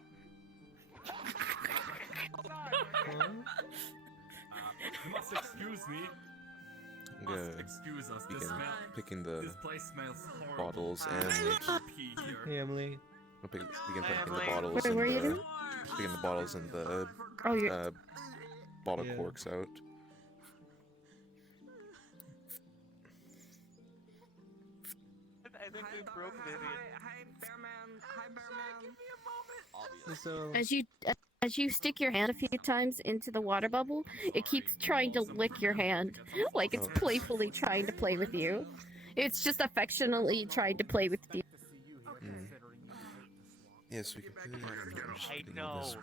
You must excuse me. I'm Must gonna excuse us. begin picking This the place smells horrible. bottles There's and pee here. Hey Emily. I'll begin picking the Emily. bottles Wait, and what are you the doing? picking the bottles and the Oh, you're. bottle Yeah. corks out. I think we broke Vivian. Hi, Bearman. Hi, Bearman. Obviously. As you stick your hand a few times into the water bubble, it keeps trying to lick your hand, like it's Oh. playfully trying to play with you. It's just affectionately trying to play with you. Yes, we completely finished I getting all this know.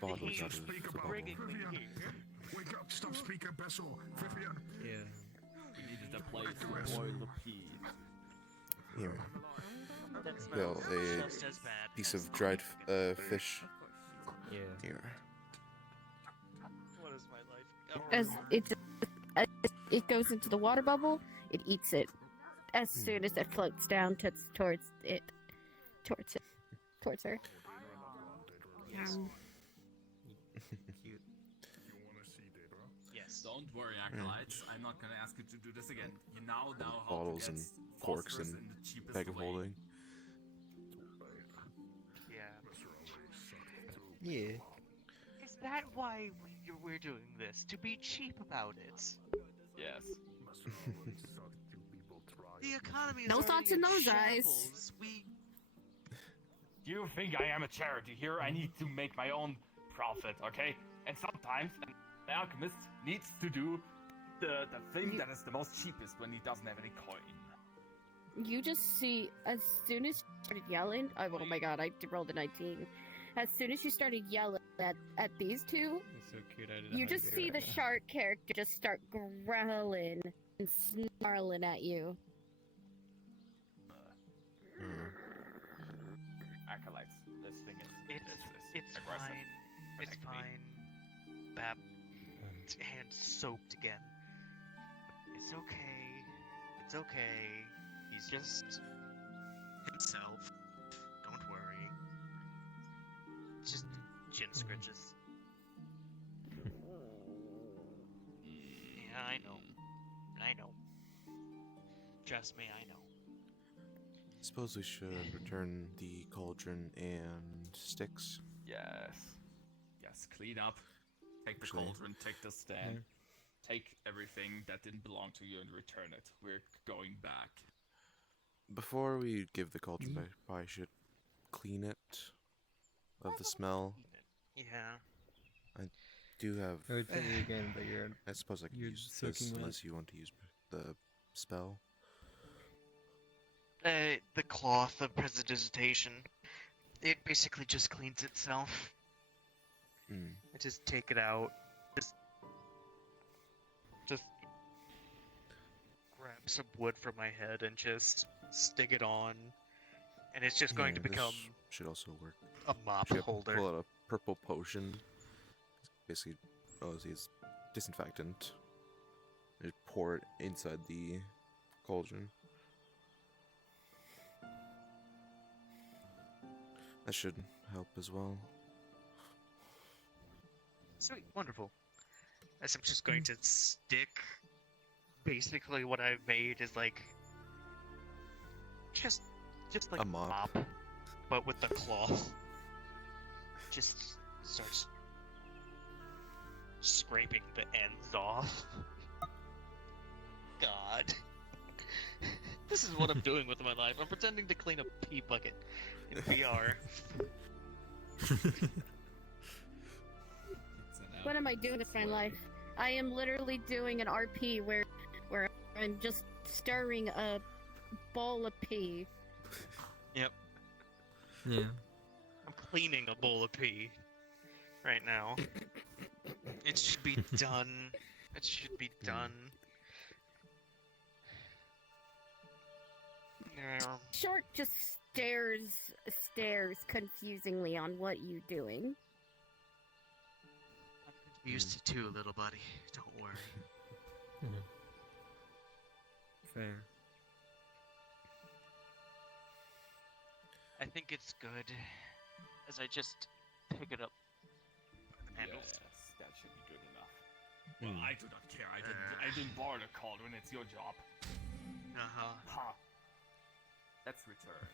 bottles He's out of the bubble. bringing me here. Wake up, stop speaking, Besso. Vivian. Yeah. We needed a place to boil the pea. Here, That well, smells a just as bad piece as of dried fish. Yeah. Here. What is my life? As it goes into the water bubble, it eats it. As soon as it floats down towards her. Yes. Cute. Yes. Don't worry, acolytes. I'm not gonna ask you to do this again. You now know how Bottles to and get corks phosphorus and in the cheapest bag of way. holding. Yeah. Yeah. Is that why we're doing this? To be cheap about it? Yes. The economy is No already thoughts in in those eyes. shambles. You think I am a charity here? I need to make my own profit, okay? And sometimes an alchemist needs to do the thing that is the most cheapest when he doesn't have any coin. You just see, as soon as you started yelling, oh my god, I rolled a 19. As soon as you started yelling at these two, It's so cute. I didn't you know how to just do see it the right now. shark character just start growling and snarling at you. Acolytes, this thing is It's aggressive. fine. It's Protect me. fine. Bap, hand soaked again. It's okay. It's okay. He's just himself. Don't worry. Just chin scratches. Yeah, I know. I know. Trust me, I know. Suppose we should return the cauldron and sticks. Yes. Yes, clean up. Take the Actually- cauldron, take the stand. Take everything that didn't belong to you and return it. We're going back. Before we give the cauldron back, I should clean it of the smell. Yeah. do have. I would say it again, but you're. I suppose I could you're use soaking this wet. unless you want to use the spell. The cloth of prestidigitation. It basically just cleans itself. I just take it out. Just grab some wood from my head and just stick it on. And it's just going to this become should also work. a mop Should holder. Pull out a purple potion. Basically, it's disinfectant. Just pour it inside the cauldron. That should help as well. Sweet, wonderful. As I'm just going to stick. Basically, what I've made is like just like a mop, but with the cloth. Just starts scraping the ends off. God, this is what I'm doing with my life. I'm pretending to clean a pee bucket in VR. What am I doing with my life? I am literally doing an RP where I'm just stirring a bowl of pee. Yep. Yeah. I'm cleaning a bowl of pee right now. It should be done. It should be done. Short just stares confusingly on what you doing. I'm confused too, little buddy. Don't worry. Fair. I think it's good as I just pick it up by the handles. Yes, that should be good enough. Well, I do not care. I didn't borrow the cauldron. It's your job. Ha. Let's return.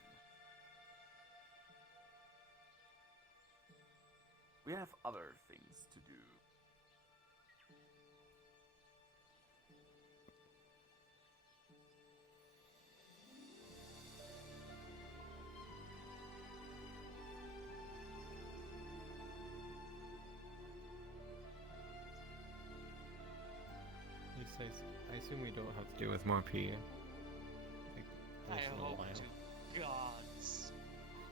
We have other things to do. I assume we don't have to deal with more pee. I hope to gods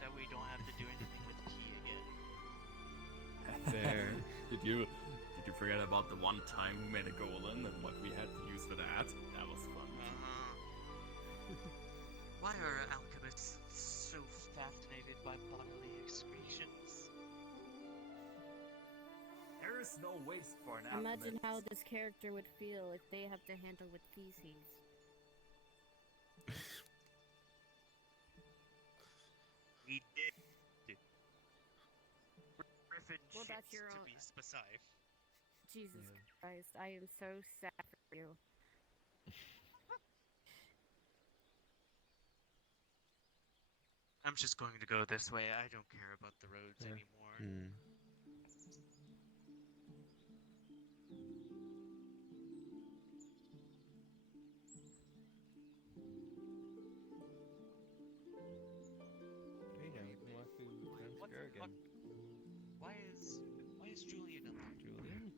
that we don't have to do anything with pee again. Fair. Did you forget about the one time we made a golem and what we had to use for that? That was fun. Why are alchemists so fascinated by bodily excretions? There is no waste for an Imagine alchemist. how this character would feel if they have to handle with feces. We did. Griffin Well, that's shits, your to own- be specific. Jesus Christ, I am so sad for you. I'm just going to go this way. I don't care about the roads anymore. Hey, now you can walk through Times What Square the fuck? again. Why is Julian up there? Julian?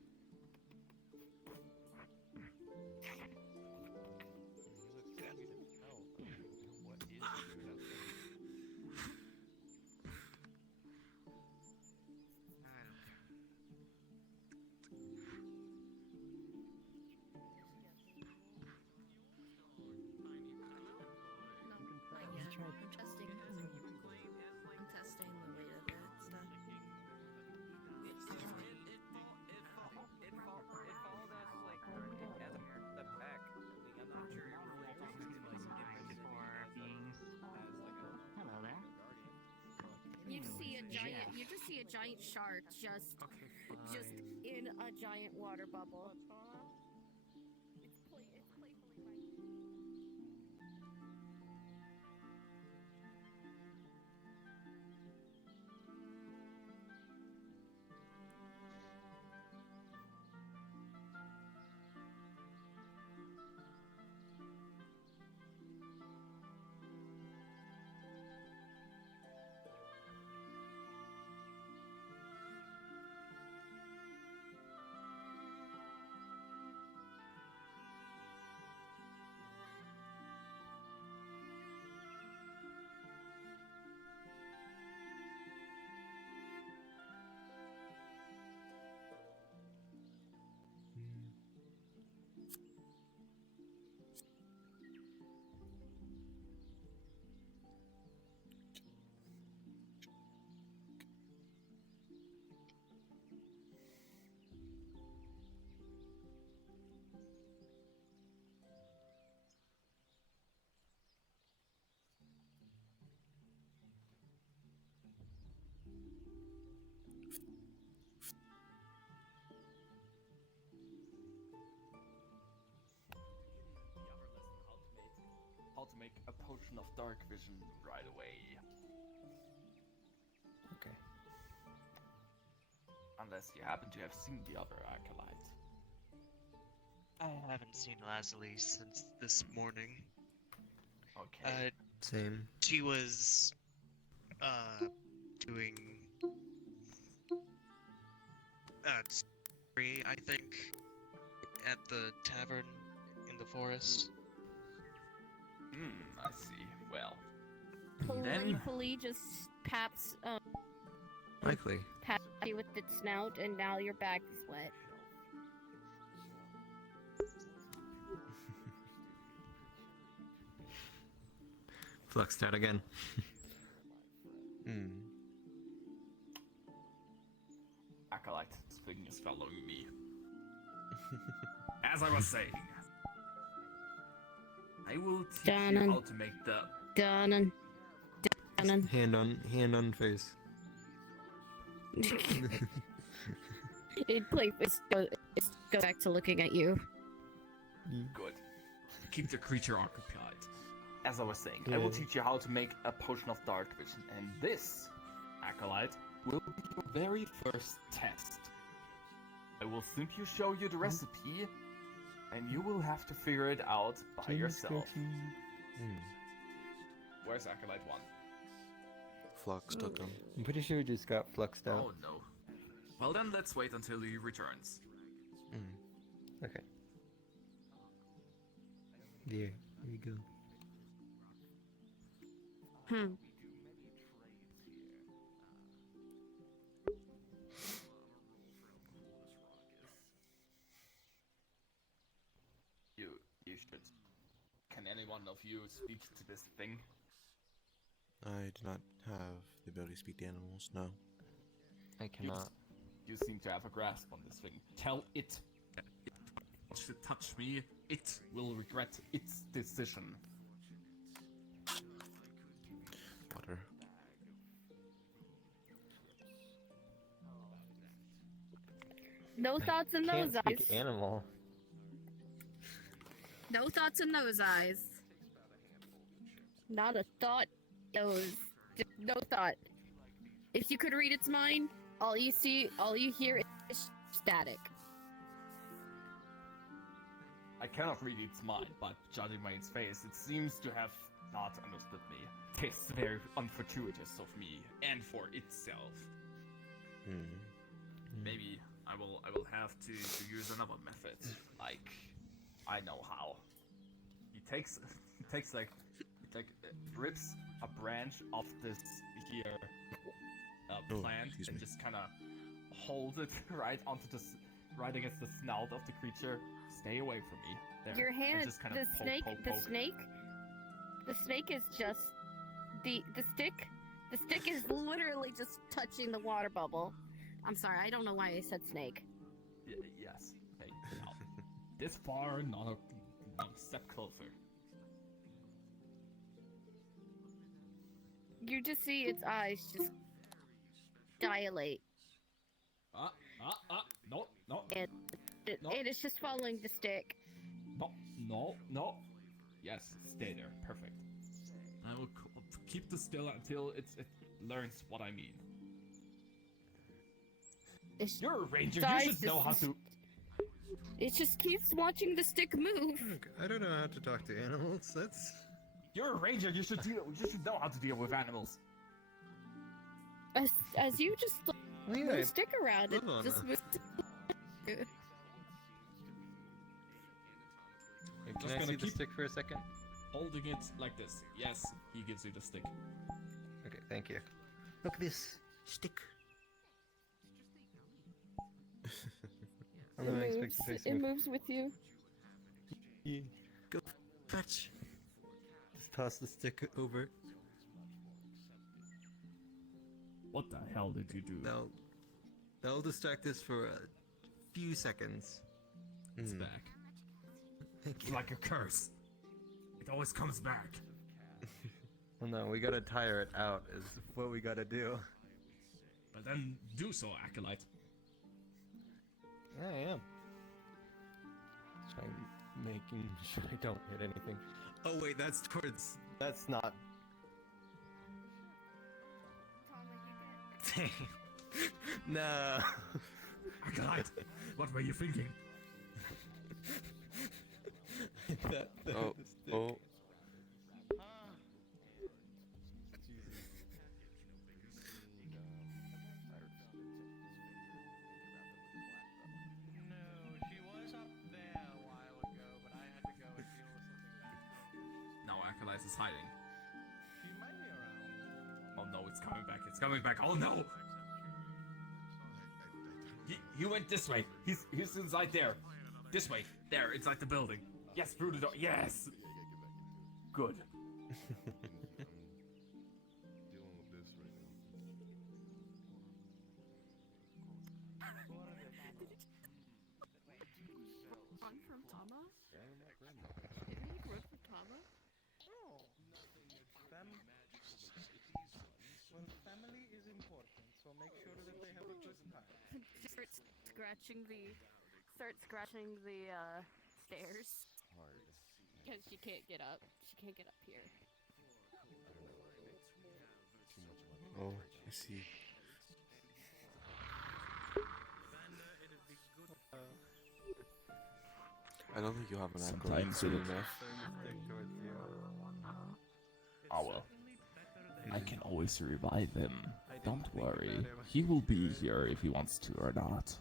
I'm testing the weight of it stuff. You just see a giant shark just in a giant water bubble. potion of dark vision right away. Okay. Unless you happen to have seen the other acolyte. I haven't seen Lazuli since this morning. Okay. Same. She was doing spree, I think, at the tavern in the forest. I see. Well, Playfully just paps Likely. pats you with its snout, and now your back is wet. Fluxed out again. acolyte, this thing is following me. As I was saying, I will teach you how to make the Done. Hand on face. It go back to looking at you. Good. Keep the creature occupied. As I was saying, I will teach you how to make a potion of dark vision, and this, acolyte, will be your very first test. I will simply show you the recipe, and you will have to figure it out by yourself. Where's acolyte 1? Flux took him. I'm pretty sure he just got fluxed out. Oh no. Well then, let's wait until he returns. Okay. There you go. You should. Can any one of you speak to this thing? I do not have the ability to speak to animals, no. I cannot. You seem to have a grasp on this thing. Tell it that if it wants to touch me, it will regret its decision. Water. No thoughts in those Can't eyes. speak animal. No thoughts in those eyes. Not a thought. Those. Just no thought. If you could read its mind, all you hear is static. I cannot read its mind, but judging by its face, it seems to have not understood me. Tis very unfortuitous of me, and for itself. Maybe I will have to use another method. Like, I know how. He rips a branch of this here plant and just kind of holds it right against the snout of the creature. Stay away from me. There. Your hand, And just kind of the snake is just the stick. The stick is literally just touching the water bubble. I'm sorry, I don't know why I said snake. Yes. Hey, now, this far, not a step closer. You just see its eyes just dilate. No. And it is just following the stick. No. Yes, stay there. Perfect. I will keep this still until it learns what I mean. You're a ranger. You should know how to. It just keeps watching the stick move. Look, I don't know how to talk to animals. That's. You're a ranger. You should know how to deal with animals. As you just move the stick around, it just moves. Can I see the stick for a second? Holding it like this. Yes, he gives you the stick. Okay, thank you. Look at this stick. It moves with you. Yeah. Go fetch. Just toss the stick over. What the hell did you do? That'll distract us for a few seconds. It's back. Thank It's you. like a curse. It always comes back. Well, no, we gotta tire it out. Is what we gotta do. But then do so, acolyte. I am. Making sure I don't hit anything. Oh wait, that's towards That's not. No. God, what were you thinking? Oh, oh. She was up there a while ago, but I had to go and deal with something back. Now Acolyte is hiding. She might be around. Oh no, it's coming back. It's coming back. Oh no! He went this way. He's inside there. This way. There, inside the building. Yes, through the door. Yes. Good. I'm from Tama? Did you like work for Tama? Oh. Well, family is important, so make sure that they have a good time. Start scratching the stairs. Because she can't get up. She can't get up here. Oh, I see. I don't think you'll have an Sometimes soon it- enough. Oh well. I can always revive him. Don't worry. He will be here if he wants to or not.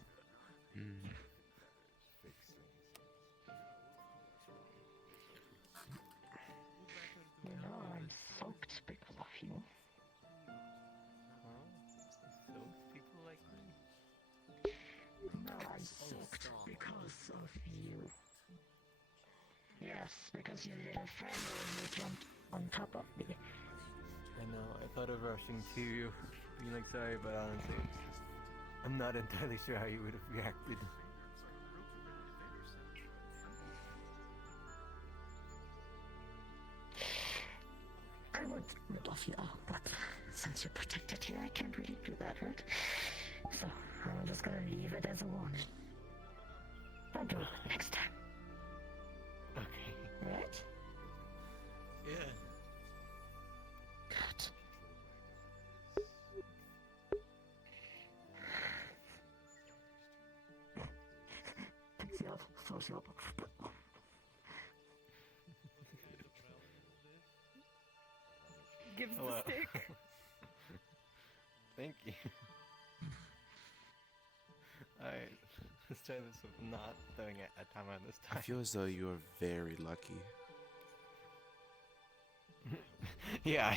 You know, I'm soaked because of you. Soaked people like me. No, I'm soaked because of you. Yes, because your little friend only jumped on top of me. I know. I thought of rushing to you, being like sorry, but honestly, I'm not entirely sure how you would have reacted. I would love you, but since you're protected here, I can't really do that, right? So, I'm just gonna leave it as a warning. I'll do it next time. Okay. Right? Yeah. Good. Picks you up, throws you up. Gives Hello. the stick. Thank you. Alright, let's try this with not throwing it at Tama this time. I feel as though you are very lucky. Yeah,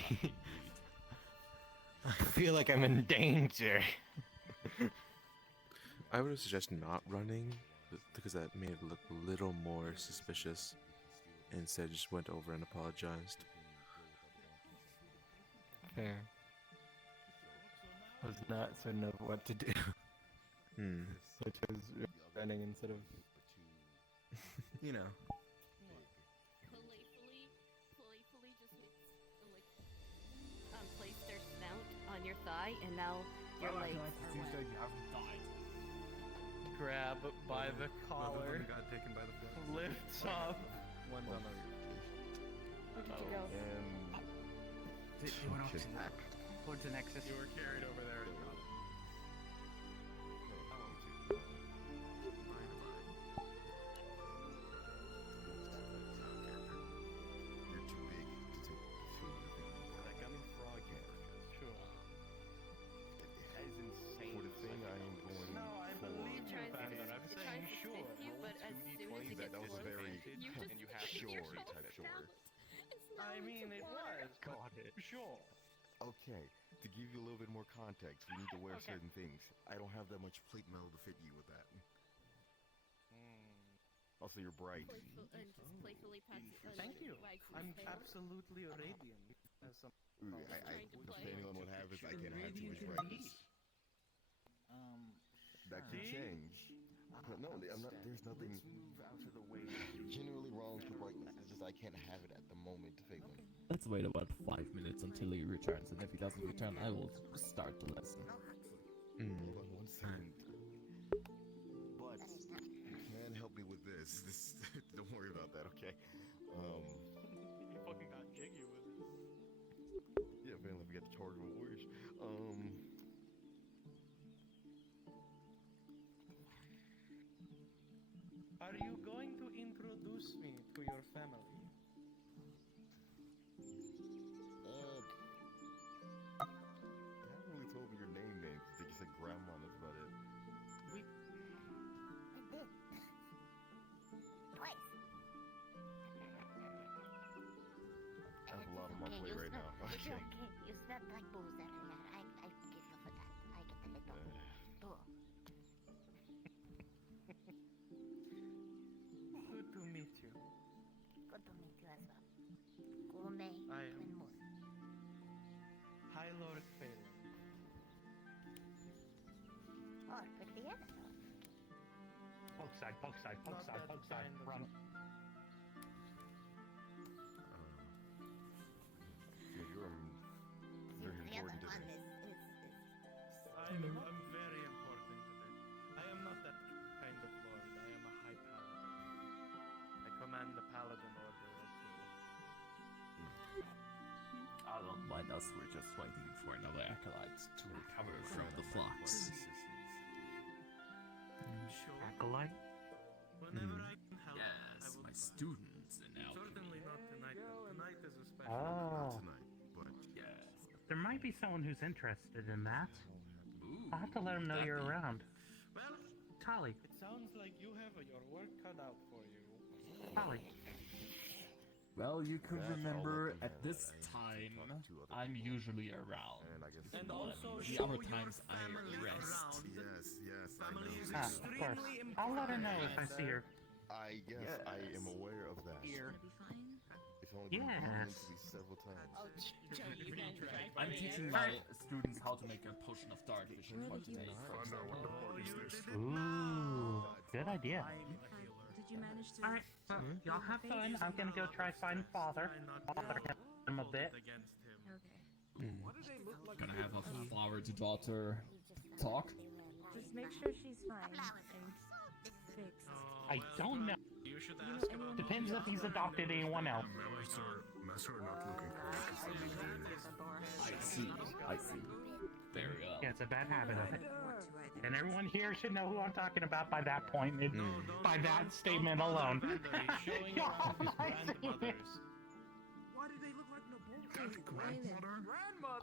I feel like I'm in danger. I would suggest not running, because that made it look a little more suspicious. Instead, just went over and apologized. Fair. I was not certain of what to do. So I chose running instead of, you know. Playfully just place their snout on your thigh, and now your legs are wet. You haven't died. Grab by the collar, got taken by the lifts up. One's on the Where did you go? They went off towards the Nexus. You were carried over there. You're too big to take food with you. That gummy frog you sure. That is insane. For the thing I am going No, I for. believe you, Bandit. I'm It saying tries to sure. fist you, but as soon as it That gets was a close, very you just and you have sure type sure. I mean, it was. Got it. Sure. Okay, to give you a little bit more context, we need to wear Okay. certain things. I don't have that much plate metal to fit you with that. Also, you're bright. and just playfully pats Thank you. wags his I'm tail. absolutely radiant. As some trying to play. Depending on what happens, I can have too much Radiant brightness. That could See? change. But no, I'm not. There's nothing Move out of the way. generally wrong with the brightness. It's just I can't have it at the moment to fake them. Let's wait about 5 minutes until he returns, and if he doesn't return, I will start the lesson. Hold on 1 second. But you can help me with this. Don't worry about that, okay? You fucking got jiggy with it. introduce me to your family? You haven't really told me your name. I think you said grandma, that's about it. I did. Twice. I have a lot on my plate right now. It's Okay. okay. You smell like booze that and that. I forgive you for that. I get a little boo. Good to meet you. Good to meet you as well. Gourmet I am and more. High Lord Phelan. Or could be other. Poke side, poke side, poke Not side, that poke side. kind of- Run. Yeah, you're very The other important to one me. is I'm very important today. I am not that kind of lord. I am a high paladin. I command the paladin order of I don't mind us, we're just waiting for another acolyte to recover from the flux. Acolyte? Whenever I can help, Yes, my students in alchemy. certainly not tonight. Tonight is a special. Oh. But Yes. There might be someone who's interested in that. Ooh, I'll have to let him know you're around. Well, Tali, it sounds like you have your work cut out for you. Tali. Well, you could That's all remember up in at hand. this I time, talked to two other I'm people. usually around. And I guess And also the show other your times I family rest. around. Yes, I Family is know. Of course. I'll let her know if I see her. Yes, I am aware of that. Here. It's only been Yes. proven to me several times. I'm teaching my students how to make a potion of dark vision for today. Ooh, good idea. Did you manage to? Alright, well, y'all have fun. I'm gonna go try find father. Bother him a bit. Okay. Gonna have a father-to-daughter talk. Just make sure she's fine and fixed. I don't know. You should You know ask anyone about. Depends if he's adopted anyone else. Master not looking I see. Very well. Yeah, it's a bad habit of it. And everyone here should know who I'm talking about by that point. By that statement alone. Showing around his grandmothers. Why do they look like grandmother?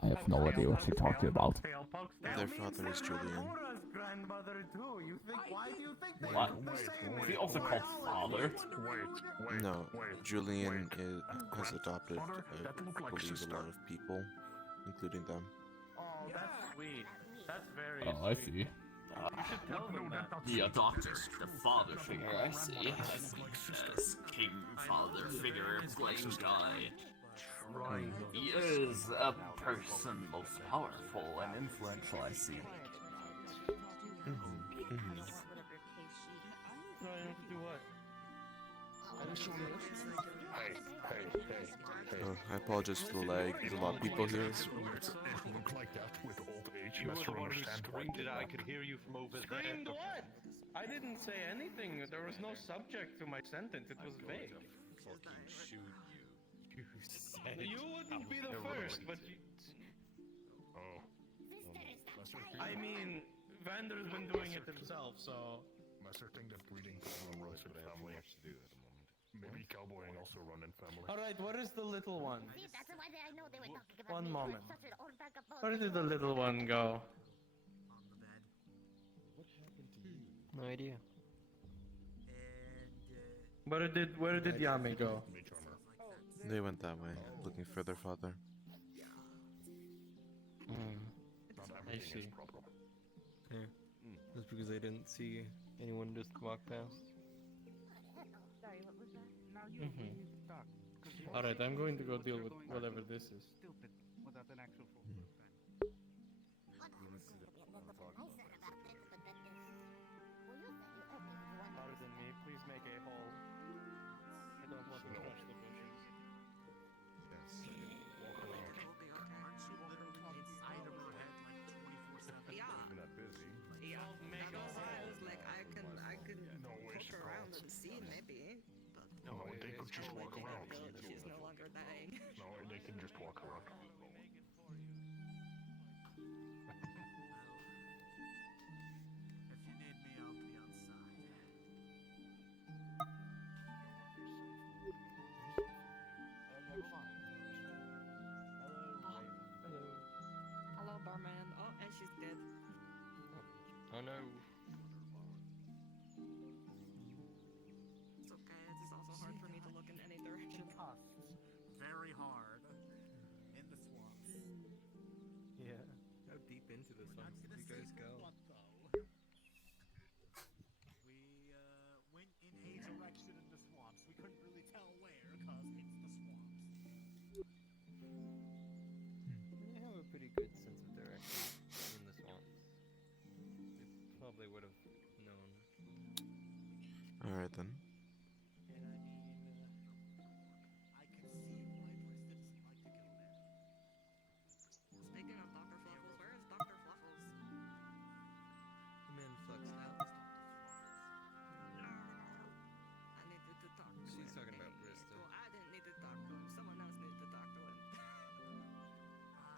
I have no idea what you're talking about. Their father is Julian. Nora's grandmother too. You think? Why do you think they What? look the same? He also called father. No, Julian has adopted, I believe, a lot of people, including them. Oh, that's sweet. That's very Oh, I sweet. see. You should tell them that. The adopter, the father figure, I see. Yes, king father figure, plain guy. He is a person most powerful and influential, I see. Trying to do what? Oh, I apologize for the lag. There's a lot of people here. Look like that with old age. You were Master the one who understand screamed it. I could hear you from over Screamed there. what? I didn't say anything. There was no subject to my sentence. It was vague. Fucking shoot you. You said. You wouldn't be the first, but you... I mean, Vander's been doing it himself, so... Master think that breeding runs in family. to do at the moment. Maybe cowboying also run in family. Alright, where is the little one? See, that's why I know they were talking about One me. moment. Such an old bag of bones. Where did the little one go? What happened to you? No idea. Where did Yami go? They went that way, looking for their father. I see. Yeah. Just because I didn't see anyone just walk past. Sorry, what was that? Now you Mhm. need to talk. Alright, I'm going to go deal with whatever this is. Stupid without an actual full Pardon me, please make a hole. I don't want to crush the bushes. You're not busy. Yeah, I was like, I can poke around and see maybe, but No, they could just walk around. she's no longer dying. No, they can just walk around. If you need me, I'll be outside. expected. Oh no. It's okay, it is also hard for me to look in any direction. Very hard in the swamps. Yeah. How deep into the swamps did you guys go? We went in a direction in the swamps. We couldn't really tell where because it's the swamps. You have a pretty good sense of direction in the swamps. You probably would have known. Alright then. Speaking of Dr. Fluffles, where is Dr. Fluffles? I'm in flux now. I needed to talk to She's him. talking about Brista. Well, I didn't need to talk to him. Someone else needed to talk to him.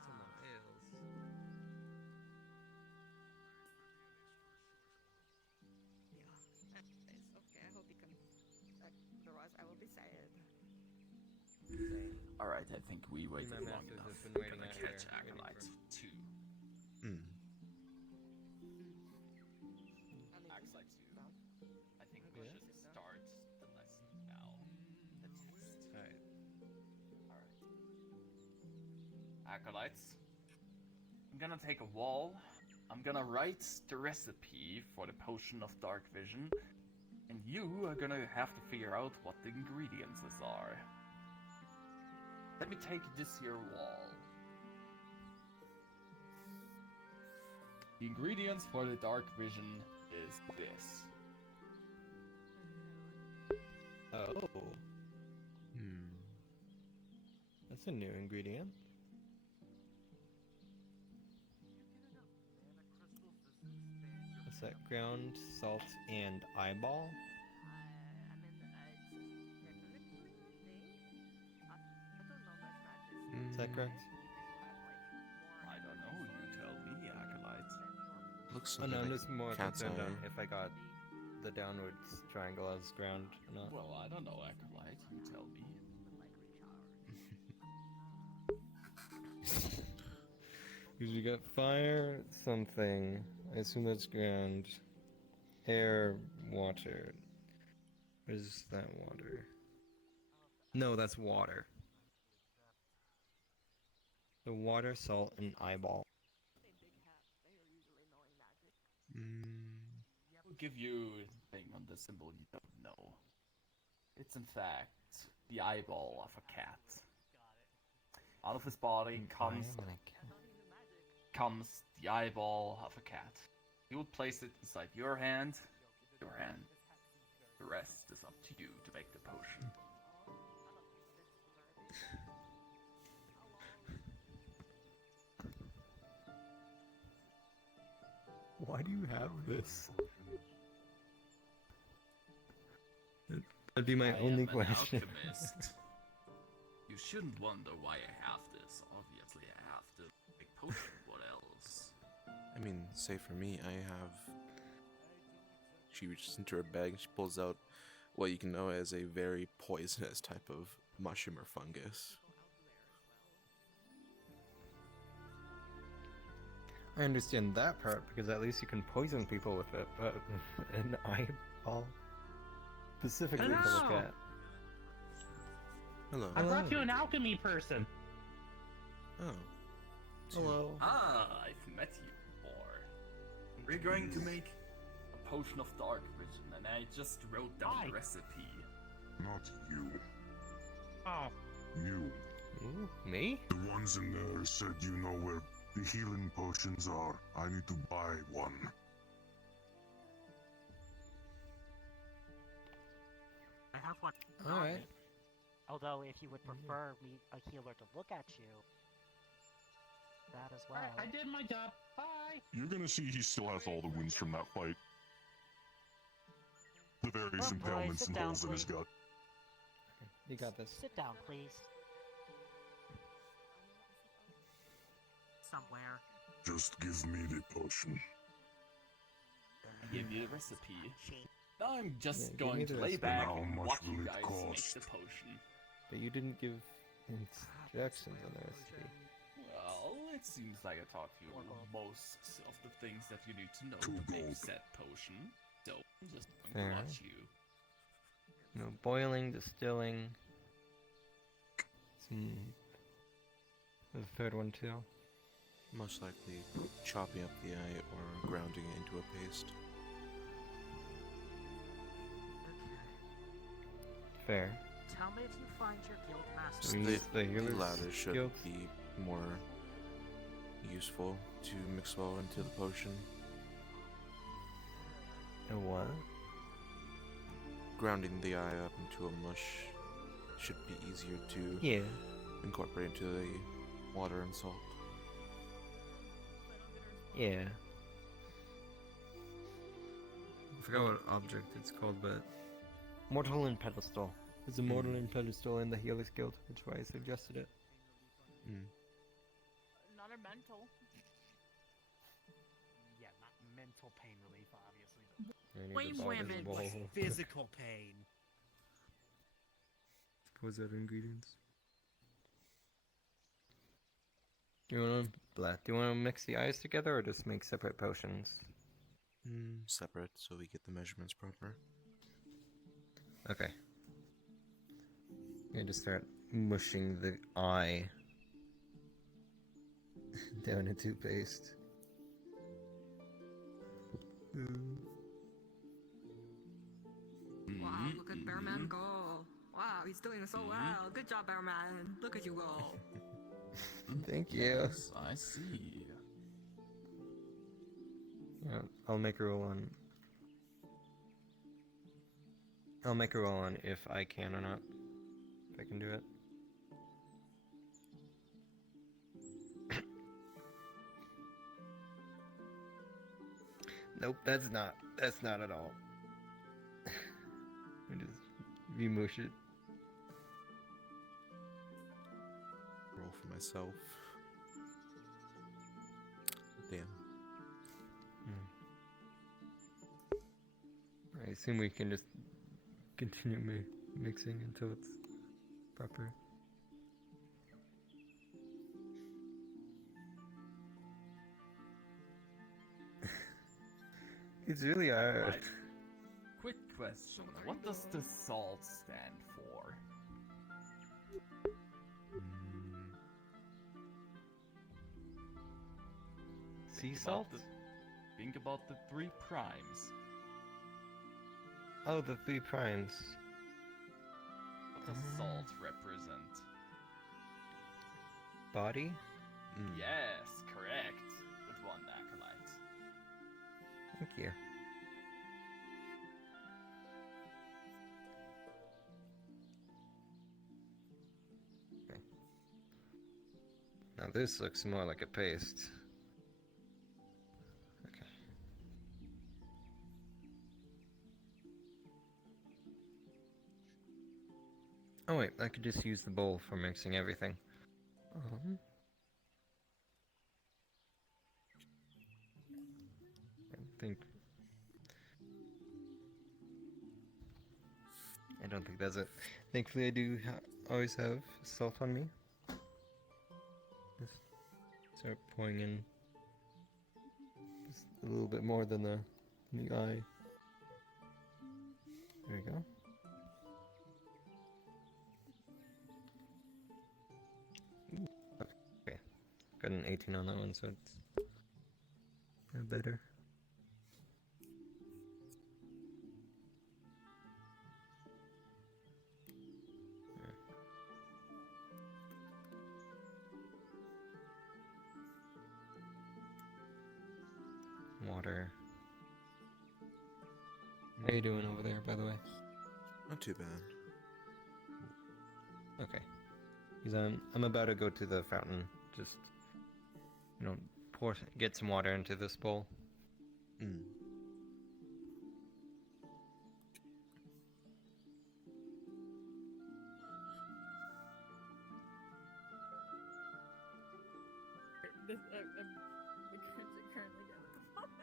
Someone else. Yeah. It's okay. I hope he can. Otherwise, I will be sad. Alright, I think we waited My long masters enough. have been waiting Gonna out catch here, waiting Acolyte for- 2. Acolyte 2. I think we should start the lesson now. The test. Alright. Acolytes. I'm gonna take a wall. I'm gonna write the recipe for the potion of dark vision. And you are gonna have to figure out what the ingredients are. Let me take this here wall. The ingredients for the dark vision is this. Oh. That's a new ingredient. What's that? Ground, salt, and eyeball? Is that correct? I don't know, you tell me, Acolyte. Looks Oh like no, I'm a just more cat's concerned on eye. if I got the downwards triangle as ground or not. Well, I don't know, Acolyte, you tell me. Because we got fire, something. I assume that's ground. Air, water. Where's that water? No, that's water. The water, salt, and eyeball. I'll give you a thing on the symbol you don't know. It's in fact the eyeball of a cat. Out of his body comes the eyeball of a cat. You will place it inside your hand. The rest is up to you to make the potion. Why do you have this? That'd be my I only am an question. alchemist. You shouldn't wonder why I have this. Obviously, I have to make potion. What else? I mean, say for me, I have... She reaches into her bag and she pulls out what you can know as a very poisonous type of mushroom or fungus. I understand that part because at least you can poison people with it, but an eyeball specifically to look Hello. at. Hello. I brought you an alchemy person. Oh. Hello. Ah, I've met you before. We're going to make a potion of dark vision, and I just wrote down the recipe. Not you. Oh. You. Me? The ones in there said you know where the healing potions are. I need to buy one. I have one. Alright. Although, if you would prefer me, a healer, to look at you, that as well. I did my job. Bye. You're gonna see he still has all the wounds from that fight. The various Oh, boy, impalements sit and down, holes in his please. gut. You got this. Sit down, please. Somewhere. Just give me the potion. I give you the recipe. Now I'm just Yeah, give going me to the lay recipe. back How and much watch will you it guys cost? make the potion. But you didn't give instructions on the recipe. Well, it's it seems like I taught you most of the things that you need to know to make said potion. So I'm just going Fair. to watch you. No boiling, distilling. Some. The third one too. Most likely chopping up the eye or grounding it into a paste. Fair. Tell me if you find your guild master. So we use the The healer's latter should guild? be more useful to mix well into the potion. A what? Grounding the eye up into a mush should be easier to Yeah. incorporate into the water and salt. Yeah. I forgot what object it's called, but Mortal and Pedestal. There's a Mortal and Pedestal in the Healer's Guild, which is why I suggested it. Not a mental. Yeah, not mental pain relief, obviously. I need the Women ball. like physical pain. Suppose other ingredients. Do you want to mix the eyes together or just make separate potions? Separate, so we get the measurements proper. Okay. I'm gonna just start mushing the eye down into paste. Wow, look at Bearman go. Wow, he's doing so well. Good job, Bearman. Look at you go. Thank you. Yes, I see. Yeah, I'll make a roll on. I'll make a roll on if I can or not. If I can do it. Nope, that's not at all. I just remush it. Roll for myself. Damn. I assume we can just continue mixing until it's proper. It's really hard. Right. Quick question. What does the salt stand for? Sea Think salt? about think about the 3 primes. Oh, the 3 primes. What does salt represent? Body? Yes, correct. Good one, Acolyte. Thank you. Okay. Now this looks more like a paste. Okay. Oh wait, I could just use the bowl for mixing everything. I don't think that's it. Thankfully, I do always have salt on me. Just start pouring in just a little bit more than the eye. There we go. Ooh, okay, got an 18 on that one, so it's better. Water. How you doing over there, by the way? Not too bad. Okay. Because I'm about to go to the fountain. Just, get some water into this bowl. Currently down at the moment.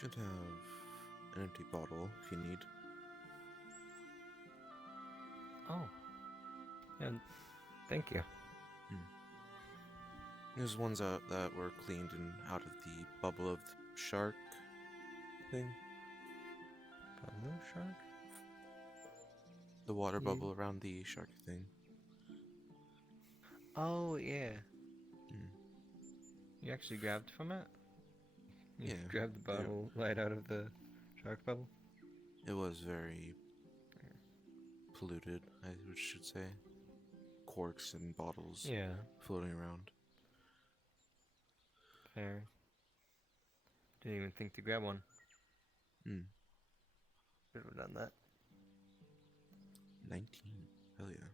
Should have an empty bottle if you need. Oh. And thank you. There's ones that were cleaned and out of the bubble of the shark thing. Bubble shark? The water bubble around the shark thing. Oh, yeah. You actually grabbed from it? You grabbed the bottle right out of the shark bubble? It was very polluted, I should say. Corks and bottles floating around. Fair. Didn't even think to grab one. Should have done that. 19. Hell yeah.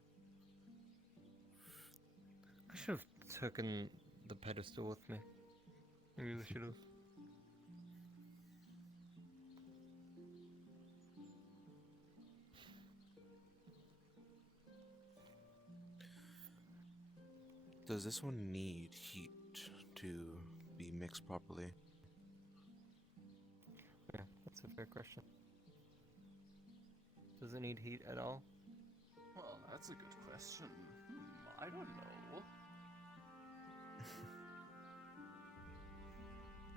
I should have taken the pedestal with me. I really should have. Does this one need heat to be mixed properly? Yeah, that's a fair question. Does it need heat at all? Well, that's a good question. I don't know.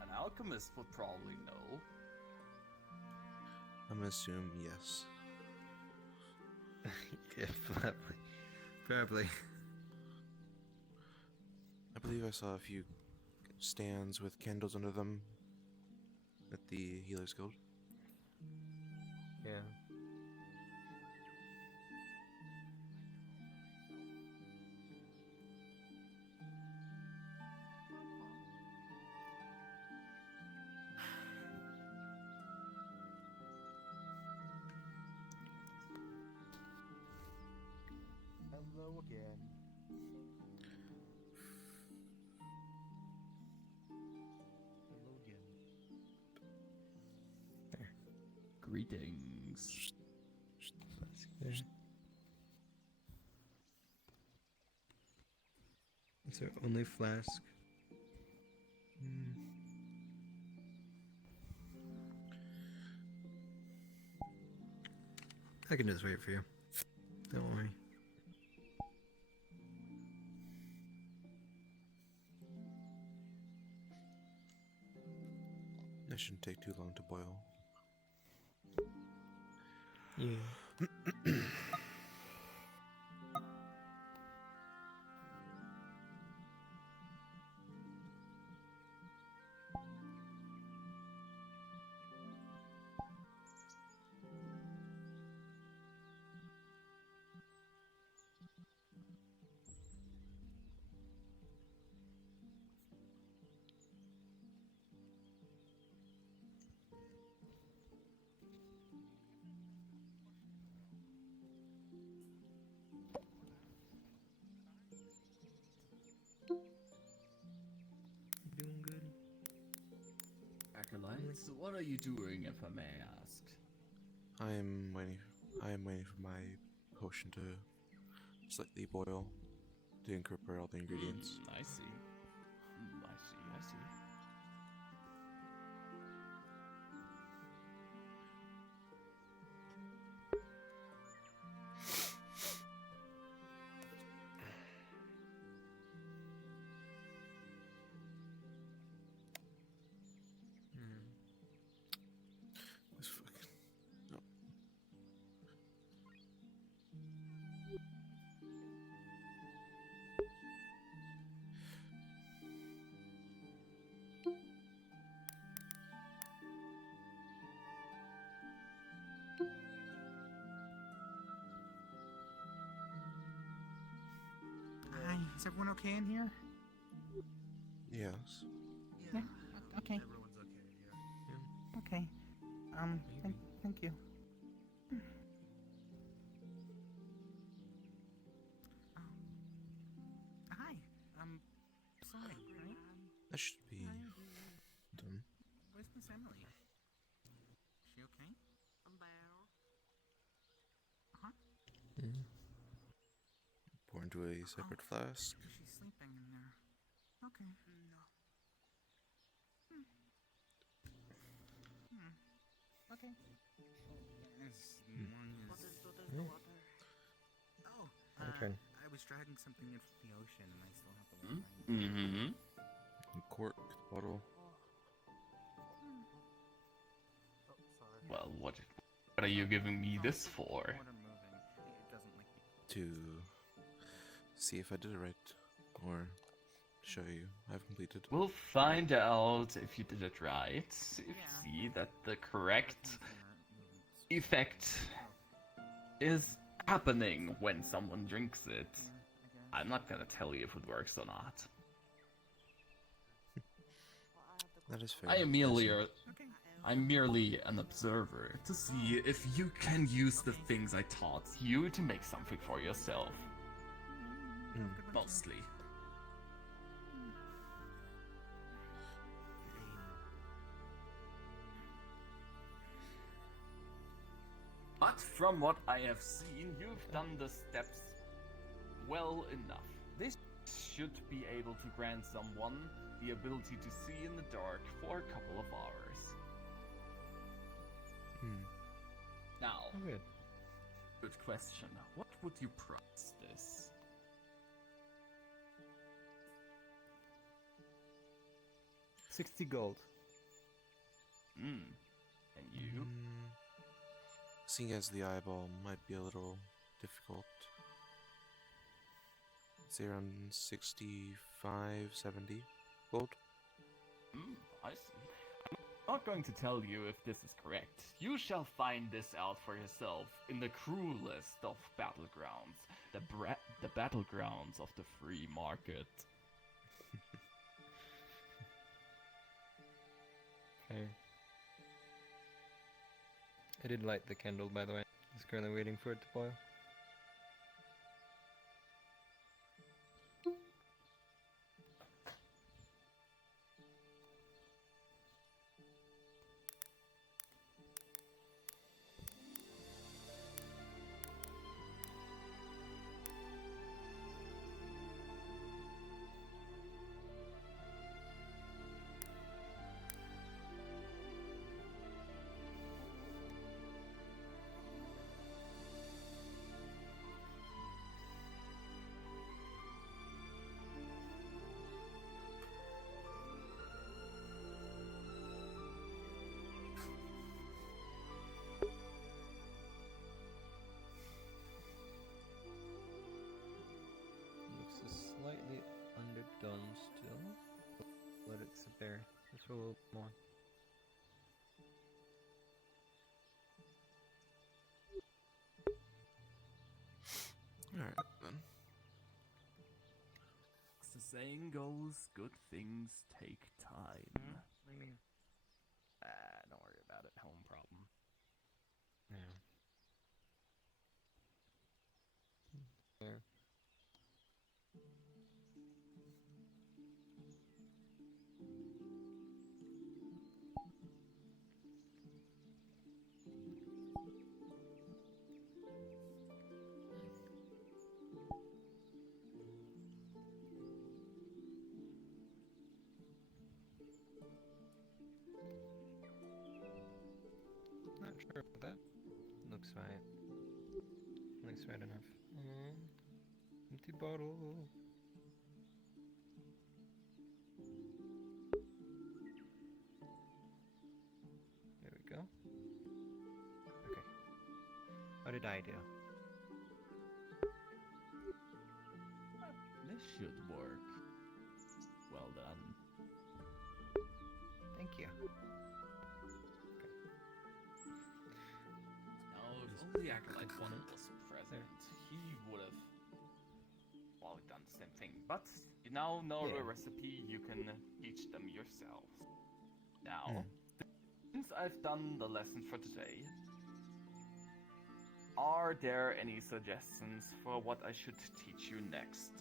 An alchemist would probably know. I'm gonna assume yes. Yeah, probably. I believe I saw a few stands with candles under them at the Healer's Guild. Yeah. Hello again. Hello again. There. Greetings. Is there only flask? I can just wait for you. Don't worry. That shouldn't take too long to boil. Yeah. Doing good. Acolytes, what are you doing, if I may ask? I am waiting for my potion to slightly boil to incorporate all the ingredients. I see. I see. This fucking no. Hi, is everyone okay in here? Yes. Yeah. Okay. Everyone's okay here. Okay. Thank you. Hi. Sorry, right? That should be done. Where's Miss Emily? Is she okay? Huh? Pour into a separate flask. She's sleeping in there. Okay. Okay. Yes, one is. What is the water? Oh, My turn. I was dragging something in from the ocean, and I still have the Hmm? one. Cork bottle. Oh, sorry. Well, what are you giving me this for? Water moving. It doesn't like To see if I did it right, or show you I've completed. We'll find out if you did it right. If you see that the correct effect is happening when someone drinks it. I'm not gonna tell you if it works or not. That is fair. I'm merely an observer to see if you can use the things I taught you to make something for yourself. Mostly. But from what I have seen, you've done the steps well enough. This should be able to grant someone the ability to see in the dark for a couple of hours. Now, good question. What would you price this? $60 gold. And you? Seeing as the eyeball might be a little difficult. Say around 65, 70 gold. I see. I'm not going to tell you if this is correct. You shall find this out for yourself in the cruelest of battlegrounds. The battlegrounds of the free market. Okay. I did light the candle, by the way. Just currently waiting for it to boil. Looks slightly underdone still. Let it sit there just for a little more. Alright then. As the saying goes, good things take time. What do you mean? Don't worry about it. Home problem. Yeah. There. Not sure about that. Looks right. Looks right enough. Empty bottle. There we go. Okay. How did I do? This should work. Well done. Thank you. Now, if only Acolyte 1 was present, he would have done the same thing. But you now know the recipe, you can teach them yourselves. Now, since I've done the lesson for today, are there any suggestions for what I should teach you next?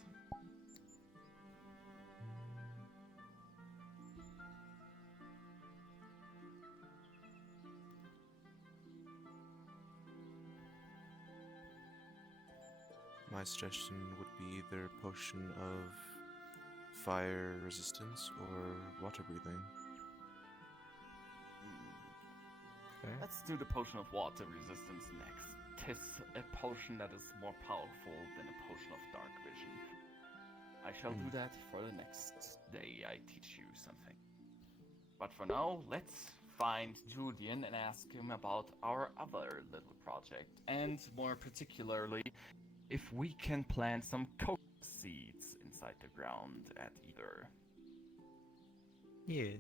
My suggestion would be either potion of fire resistance or water breathing. Okay. let's do the potion of water resistance next. Tis a potion that is more powerful than a potion of dark vision. I shall do that for the next day I teach you something. But for now, let's find Julian and ask him about our other little project, and more particularly, if we can plant some cocoa seeds inside the ground at Aether. Yeah.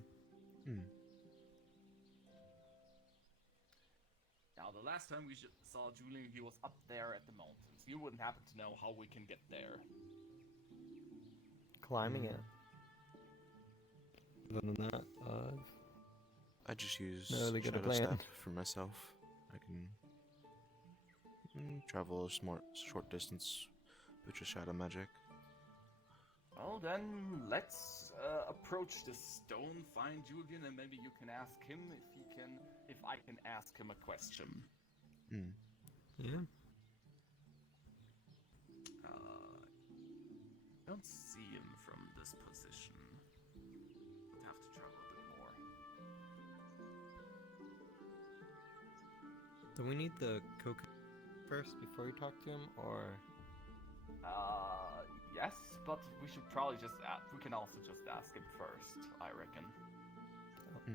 Now, the last time we saw Julian, he was up there at the mountains. You wouldn't happen to know how we can get there. Climbing it. Other than that, I just use not really got a Shadow plan. Step for myself. I can travel a short distance with just shadow magic. Well, then let's approach the stone, find Julian, and maybe you can ask him if I can ask him a question. Yeah. Don't see him from this position. Would have to travel a bit more. Do we need the cocoa first before we talk to him, or? Yes, but we should probably just we can also just ask him first, I reckon.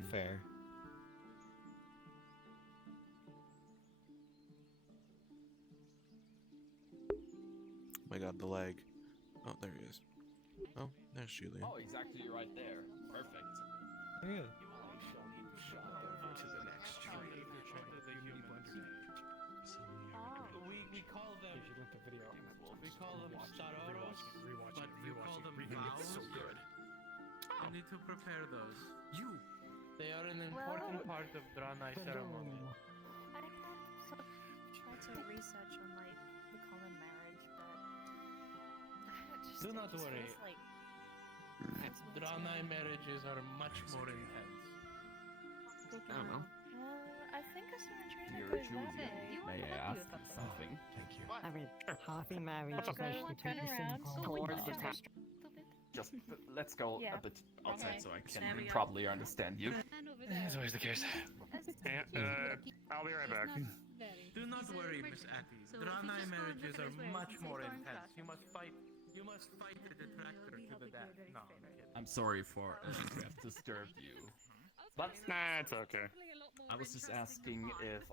Fair. My god, the lag. Oh, there he is. Oh, there's Julian. Oh, he's actually right there. Perfect. Yeah. To the next tree. We call them. We call them Staroros, but you call them vows. So good. You need to prepare those. They are an important part of Draenei ceremony. I kind of sort of tried to research on like the common marriage, but Do not worry. Like, Draenei marriages are much more intense. I don't know. I think I saw a trainer Dear goes Julian, that way. may I ask you something? Thank you. I mean, half in marriage What's is up? actually towards the top. Just let's go Yeah. a bit outside so I can There we go. properly understand you. That's always the case. I'll be right back. Do not worry, Miss Atty. Draenei marriages are much more intense. You must fight the detractor to the death. No, I'm kidding. I'm sorry for to have disturbed you. But Nah, it's okay. I was just asking if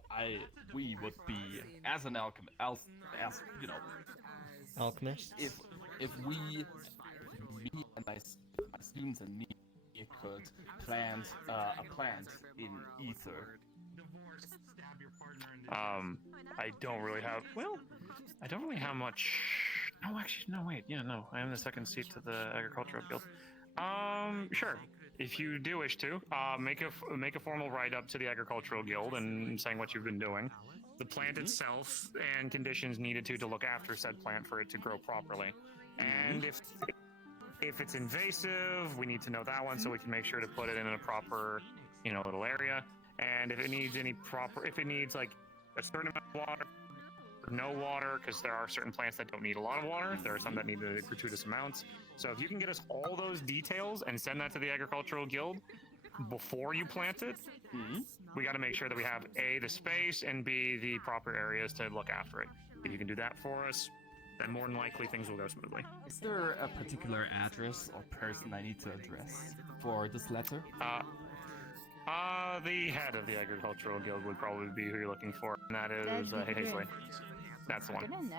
we would be as an alchemist, as you know, Alchemist? if me and my students and me could plant a plant in Aether. I don't really have. Well, I don't really have much. No, actually, no. Wait, yeah, no. I am the second seat to the agricultural guild. Sure. If you do wish to, make a formal write-up to the agricultural guild and saying what you've been doing, the plant itself, and conditions needed to look after said plant for it to grow properly. And if it's invasive, we need to know that one so we can make sure to put it in a proper, little area. And if it needs like a certain amount of water, no water, because there are certain plants that don't need a lot of water. There are some that need the gratuitous amounts. So if you can get us all those details and send that to the agricultural guild before you plant it, we got to make sure that we have A, the space, and B, the proper areas to look after it. If you can do that for us, then more than likely things will go smoothly. Is there a particular address or person I need to address for this letter? The head of the agricultural guild would probably be who you're looking for, and that is Hazley. That's the one.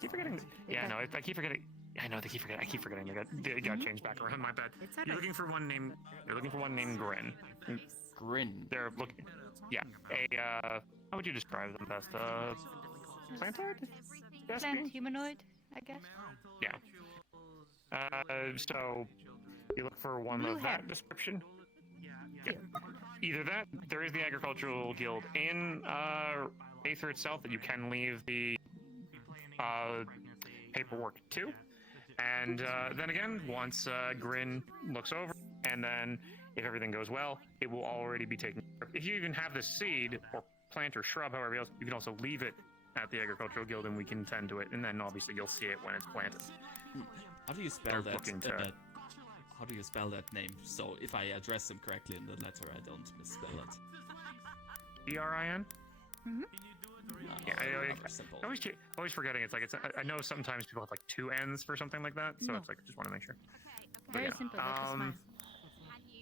Keep forgetting. Yeah, no, I keep forgetting. I know. I keep forgetting. They got changed back around. My bad. You're looking for one name. You're looking for one named Grin. Grin. They're looking. Yeah. How would you describe them best? Plantoid? Plant humanoid, I guess. Yeah. So you look for one of that description. Yeah. Either that, there is the agricultural guild in Aether itself that you can leave the paperwork to, and then again, once Grin looks over, and then if everything goes well, it will already be taken care of. If you even have the seed or plant or shrub, however else, you can also leave it at the agricultural guild, and we can tend to it, and then obviously you'll see it when it's planted. How do you spell They're looking that? How do you spell that name? So if I address them correctly in the letter, I don't misspell it. E-R-I-N? Mm-hmm. Yeah, I always forgetting. I know sometimes people have like 2 N's for something like that, so No. it's like I just want to make sure. Very But yeah, simple, like a smile.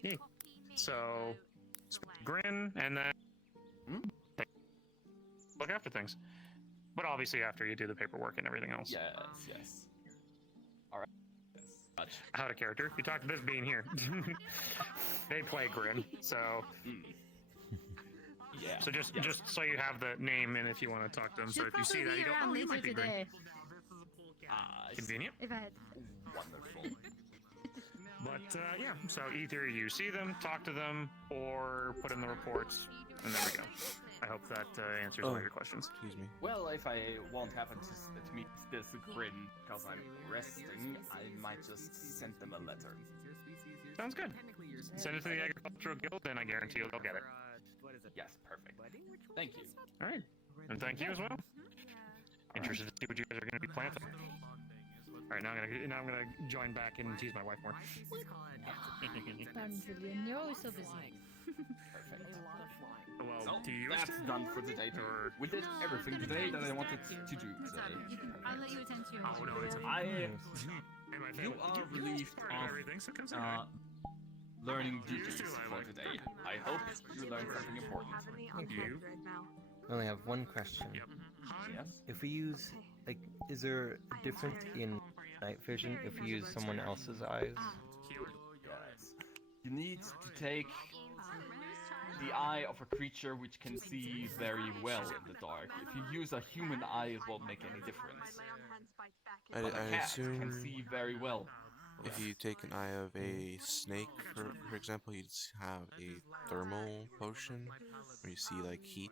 yeah. So, grin, and then look after things. But obviously after you do the paperwork and everything else. Yes. Alright. Out of character. You talk to this being here. They play grin, so... Yeah. So just so you have the name and if you want to talk to them, so if you see that, you go, oh, you might be grin. Convenient. If I had. Wonderful. But yeah, so either you see them, talk to them, or put in the reports, and there we go. I hope that answers all your questions. Excuse me. Well, if I won't happen to meet this grin because I'm resting, I might just send them a letter. Sounds good. Send it to the Agricultural Guild, and I guarantee they'll get it. Yes, perfect. Thank you. All right, and thank you as well. Interested to see what you guys are going to be planting. All right, now I'm gonna join back and tease my wife more. Pardon, Julian, you're always so busy. Perfect. Well, So, do you that's done for today. We did everything today that I wanted to do today. I'll let you attend to your Oh no, it's You are relieved of learning duties for today. I hope you learned something important. Thank you. I only have one question. Yes? If we use, like, is there a difference in night vision if we use someone else's eyes? Yes. You need to take the eye of a creature which can see very well in the dark. If you use a human eye, it won't make any difference. But a I cat assume can see very well. if you take an eye of a snake, for example, you'd have a thermal potion where you see like heat.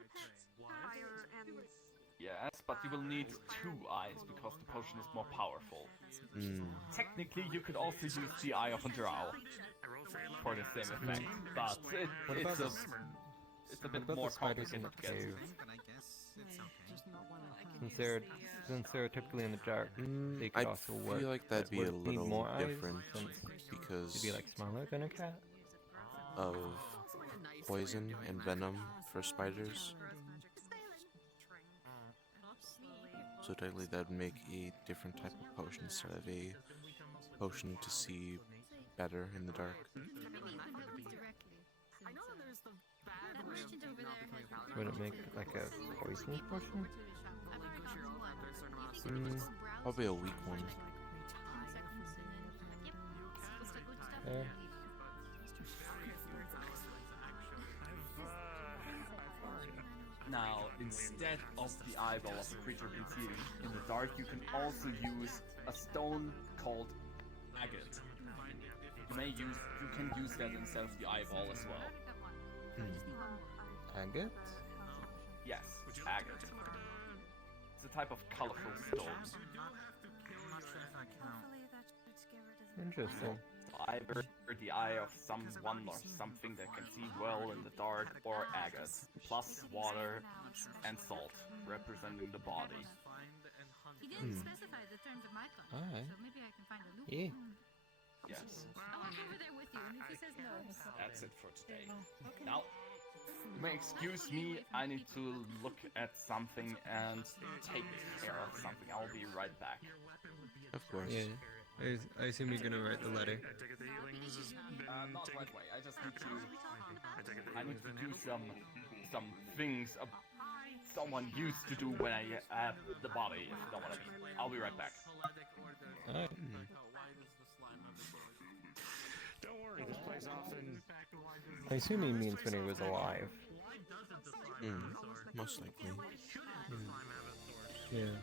Yes, but you will need 2 eyes because the potion is more powerful. Technically, you could also use the eye of a drow for the same effect, but it's a bit more complicated to get. Since they're typically in the dark, they could I also work. feel like that'd be a Would need little more eyes, different since because it'd be like smaller than a cat. of poison and venom for spiders. So technically that'd make a different type of potion instead of a potion to see better in the dark. Would it make like a poison potion? Probably a weak one. Yeah. Now, instead of the eyeball of a creature you can see in the dark, you can also use a stone called agate. You can use that instead of the eyeball as well. Agate? Yes, agate. It's a type of colorful stone. Interesting. Either the eye of someone or something that can see well in the dark, or agate, plus water and salt, representing the body. He didn't specify the terms of my contract, Alright. so maybe I can find a loophole. Yeah. Yes. I'll walk over there with you, and if he says no, That's it for today. Now, you may excuse me, I need to look at something and take care of something. I'll be right back. Of course. Yeah. I assume you're gonna write the letter. Not right away. I just need to do some things someone used to do when I have the body, if you know what I mean. I'll be right back. Alright. Don't worry, this plays often. I assume he means when he was alive. Most likely. Yeah.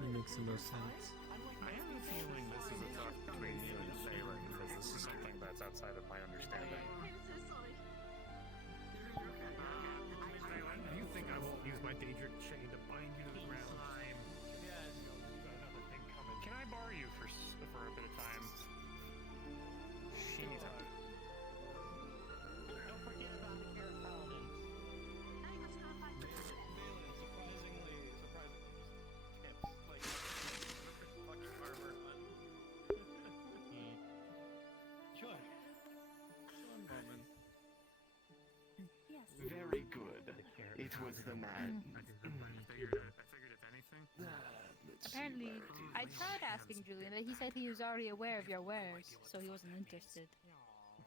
That makes the most sense. I have a feeling this is a talk between you and Sarah, because this is something that's outside of my understanding. You think I won't use my Daedric chain to bind you to the ground? Yes, you've got another thing coming. Can I borrow you for a bit of time? Sure. Don't forget about the Air Paladins. Sure. One moment. Very good. If It was the man. I figured if anything. Apparently, I tried asking Julian, but he said he was already aware of your wares, so he wasn't interested.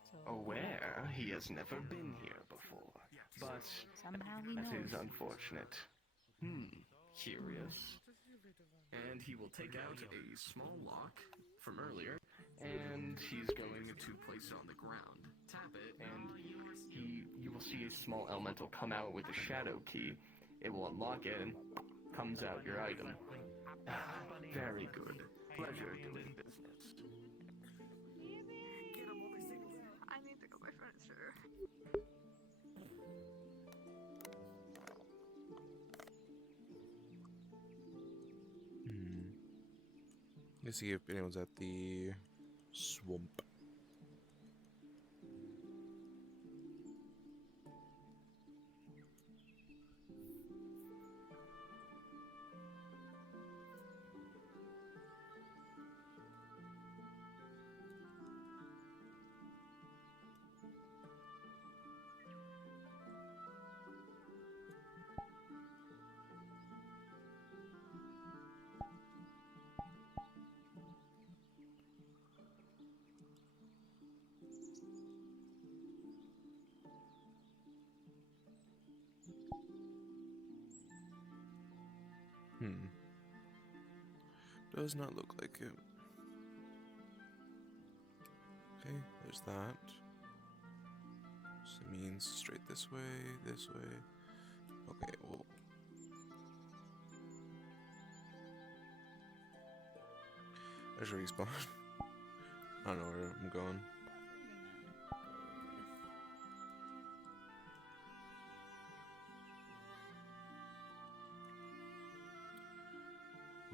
So, Aware he has never been here before, but somehow he that knows. is unfortunate. Curious. And he will take out a small lock from earlier, and he's going to place it on the ground. Tap it, and you will see a small elemental come out with a shadow key. It will unlock it, and comes out your item. Very good. Pleasure doing business. I need to go buy furniture. Let's see if anyone's at the swamp. Does not look like it. Okay, there's that. So it means straight this way, this way. Okay, well. There's a respawn. I don't know where I'm going.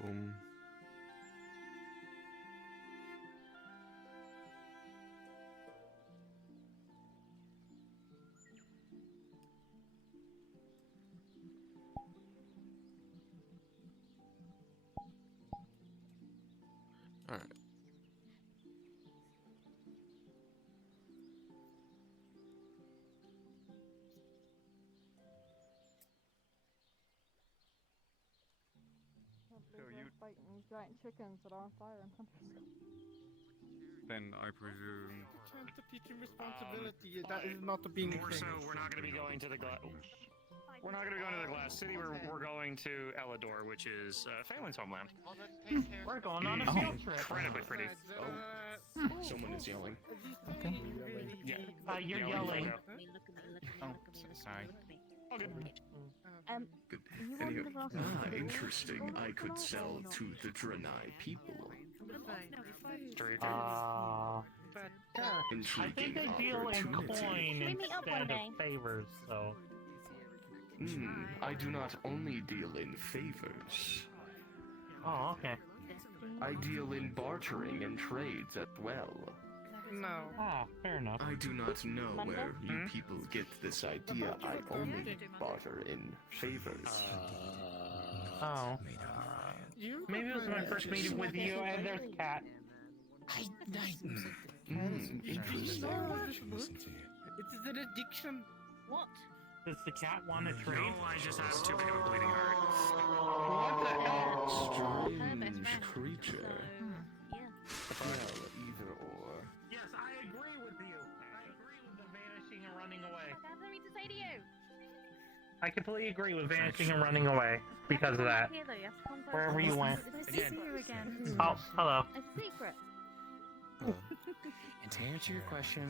Boom. All right. So you fighting giant chickens that are on fire and Then I presume. Chance to teach him responsibility. That is not a being More so, we're not going to be going to the We're not going to be going to the Glass City. We're going to Elador, which is Phelan's homeland. We're going on a field trip. Incredibly pretty. Someone is yelling. Okay. Yeah. You're yelling. Oh, sorry. Oh, good. Good. Anyway, interesting. I could sell to the Draenei people. I think they deal in opportunity. coin instead of favors, so. I do not only deal in favors. Oh, okay. I deal in bartering and trades as well. No. Ah, fair enough. I do not know where you people get this idea. I only barter in favors. Oh. Maybe it was my first meeting with you, and there's Cat. Interesting. It is an addiction. What? Does the cat want to trade? No, I just have too big of a bleeding heart. Strange creature. Well, either or. Yes, I agree with you. I agree with the vanishing and running away. That's what I mean to say to you. I completely agree with vanishing and running away because of that. Wherever you went. Oh, hello. A secret. And to answer your question,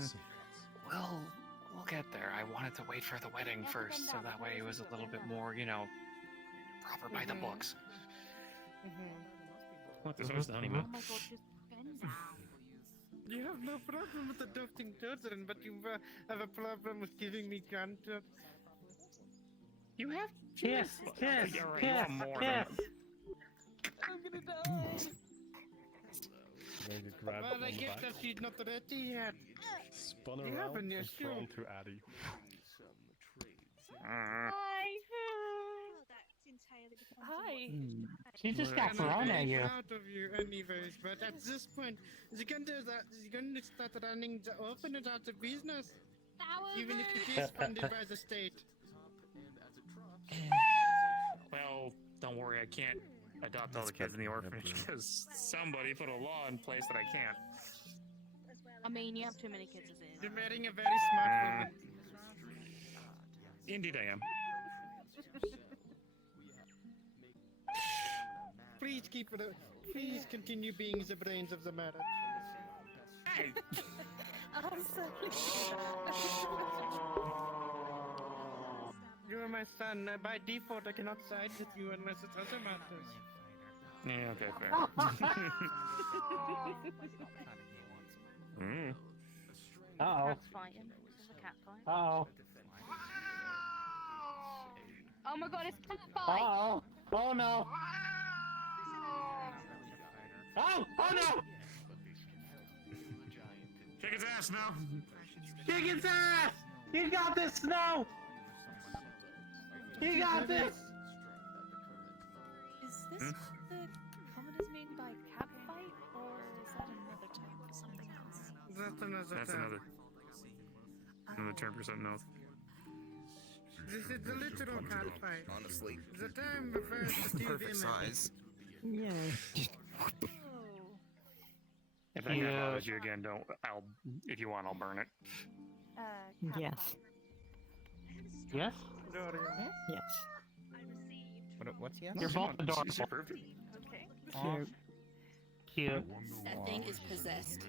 we'll get there. I wanted to wait for the wedding first, so that way it was a little bit more, proper by the books. What, this was the honeymoon? Oh my god, just You have no problem with adopting children, but you have a problem with giving me grandchildren. You have Kiss, kiss, You're right, kiss, you're more kiss. I'm gonna die. Well, I guess that she's not ready yet. Spun You around haven't yet, and sure. thrown to Addy. Hi. She just got thrown at you. I'm proud of you anyways, but at this point, you're going to start running the orphanage out of business. Even if it is funded by the state. Well, don't worry, I can't adopt all the kids in the orphanage because somebody put a law in place that I can't. I mean, you have too many kids as is. You're marrying a very smart woman. Indeed, I am. Please keep it. Please continue being the brains of the marriage. Hey. I'm sorry. You are my son. By default, I cannot side with you unless it's other matters. Yeah, okay, fair. Mm. Uh-oh. Cat's fighting. This is a cat fight. Uh-oh. Oh my god, it's cat fight! Uh-oh. Oh no. Oh! Oh no! Kick his ass now! Kick his ass! You got this, Snow! You got this! Is this what the comment is mean by cat fight, or is that another term for something else? That's another That's term. another term for something else. This is the literal cat fight. Honestly. The term refers to two Perfect women. size. Yeah. If that guy bothers you again, if you want, I'll burn it. Yes. Yes? Yes. What's he You're both adorable. Okay. Cute. Cute. That thing is possessed.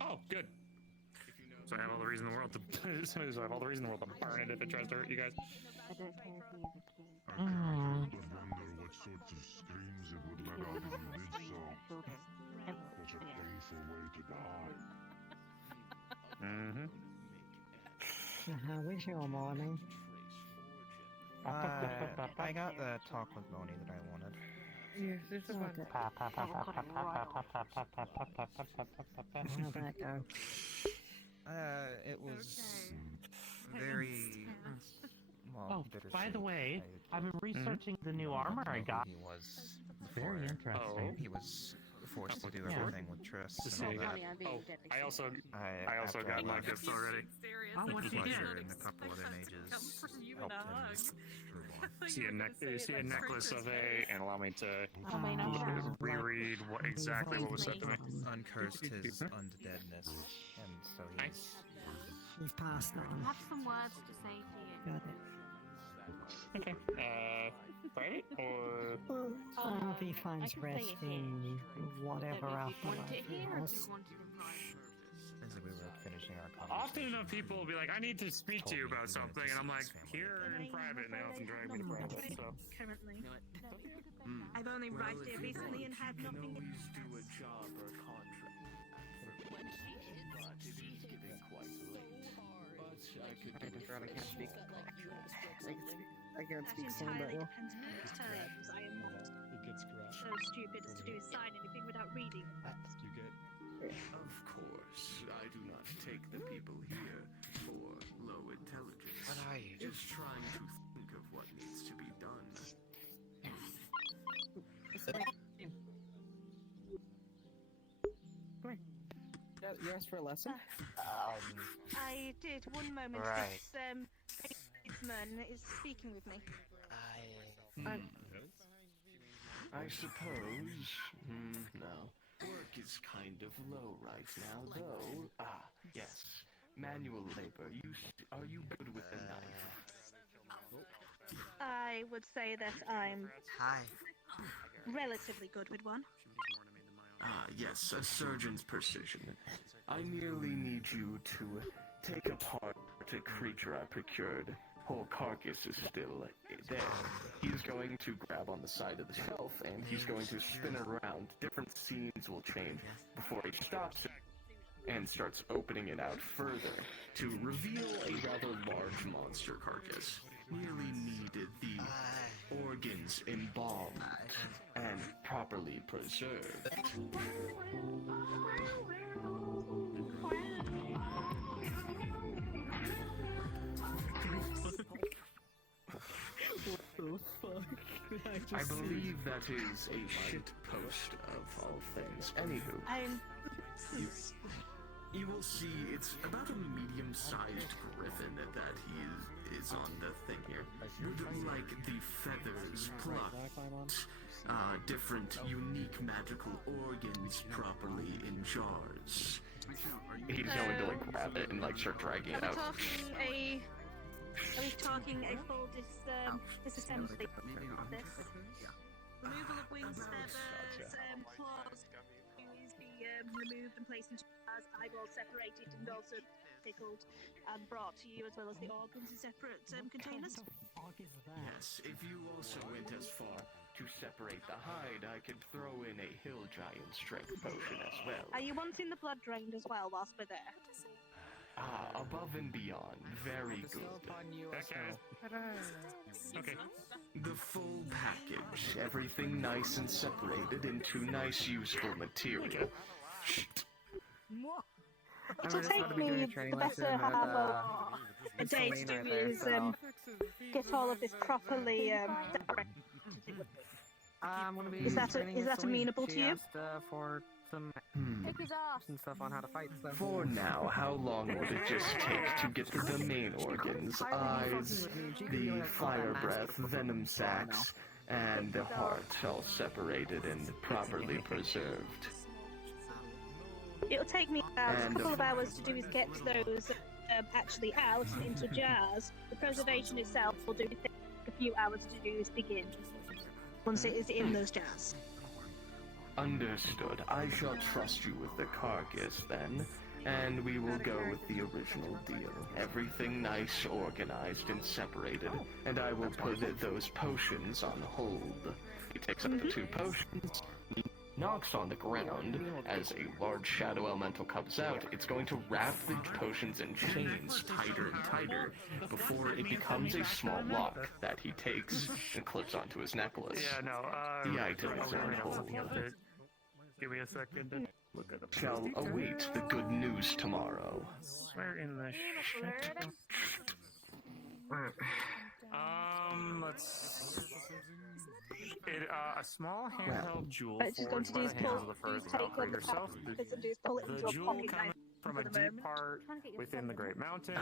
Oh, good. So I have all the reason in the world to so I have all the reason in the world to burn it if it tries to hurt you guys. I wonder what sorts of screams it would let out if you did so. Such a painful way to die. Mm-hmm. How was your morning? I got the talk with Moni that I wanted. Yes, this is one. How'd that go? It was very well. Oh, by the way, I've been researching the new armor I got. He was Very interesting. He was forced to do everything with Triss and all that. I also got my gifts already. Oh, what did you get? And a couple other mages helped him. See a necklace of and allow me to reread exactly what was said to me. Uncursed his undeadness, and so He's passed on. I have some words to say to you. Got it. Okay. Private or? I hope he finds rest in whatever afterlife he has. as we were finishing our conversation. Often enough people will be like, I need to speak to you about something, and I'm like, here in private, and they often drag me to private, so. Currently. I've only arrived here recently and had nothing to do a job or contract. But it is getting quite late. But I could I can't speak. I can't speak That sound that entirely well. depends on the terms. I am not so stupid as to sign anything without reading. Of course, I do not take the people here for low intelligence. What are you? Just trying to think of what needs to be done. You asked for a lesson? I did. One moment. Right. This tradesman is speaking with me. I suppose. No. Work is kind of low right now, though. Yes. Manual labor. Are you good with a knife? I would say that I'm Hi. relatively good with one. Yes, a surgeon's precision. I merely need you to take apart a creature I procured. Whole carcass is still there. He's going to grab on the side of the shelf, and he's going to spin around. Different scenes will change before he stops it and starts opening it out further to reveal a rather large monster carcass. Merely needed the organs embalmed and properly preserved. I believe that is a shit post of all things. Anywho, you will see it's about a medium-sized griffin that he is on the thing here. Like the feathers plucked, different unique magical organs properly in jars. He's going to like grab it and like start dragging it out. Are we talking a full disassembly of this? Removal of wings, feathers, claws is be removed and placed into jars, eyeballs separated and also pickled and brought to you, as well as the organs in separate containers? Yes, if you also went as far to separate the hide, I could throw in a hill giant strength potion as well. Are you wanting the blood drained as well whilst we're there? Above and beyond, very good. Okay. The full package, everything nice and separated into nice useful material. It'll take me the better half of a day to do is get all of this properly Is that amenable to you? For some and stuff on how to fight. So. For now, how long would it just take to get the main organs, eyes, the fire breath, venom sacs, and the heart all separated and properly preserved? It'll take me about a couple of hours to do is get those actually out and into jars. The preservation itself will do take a few hours to do is begin once it is in those jars. Understood. I shall trust you with the carcass then, and we will go with the original deal. Everything nice, organized, and separated, and I will put those potions on hold. He takes up the 2 potions, he knocks on the ground. As a large shadow elemental comes out, it's going to wrap the potions in chains tighter and tighter before it becomes a small lock that he takes and clips onto his necklace. Yeah, no, The item is on hold. Give me a second to look at the Shall await the good news tomorrow. Where in the shit? Let's... a small handheld jewel forged by the hands of the first helper yourself. The jewel coming from a deep part within the Great Mountain.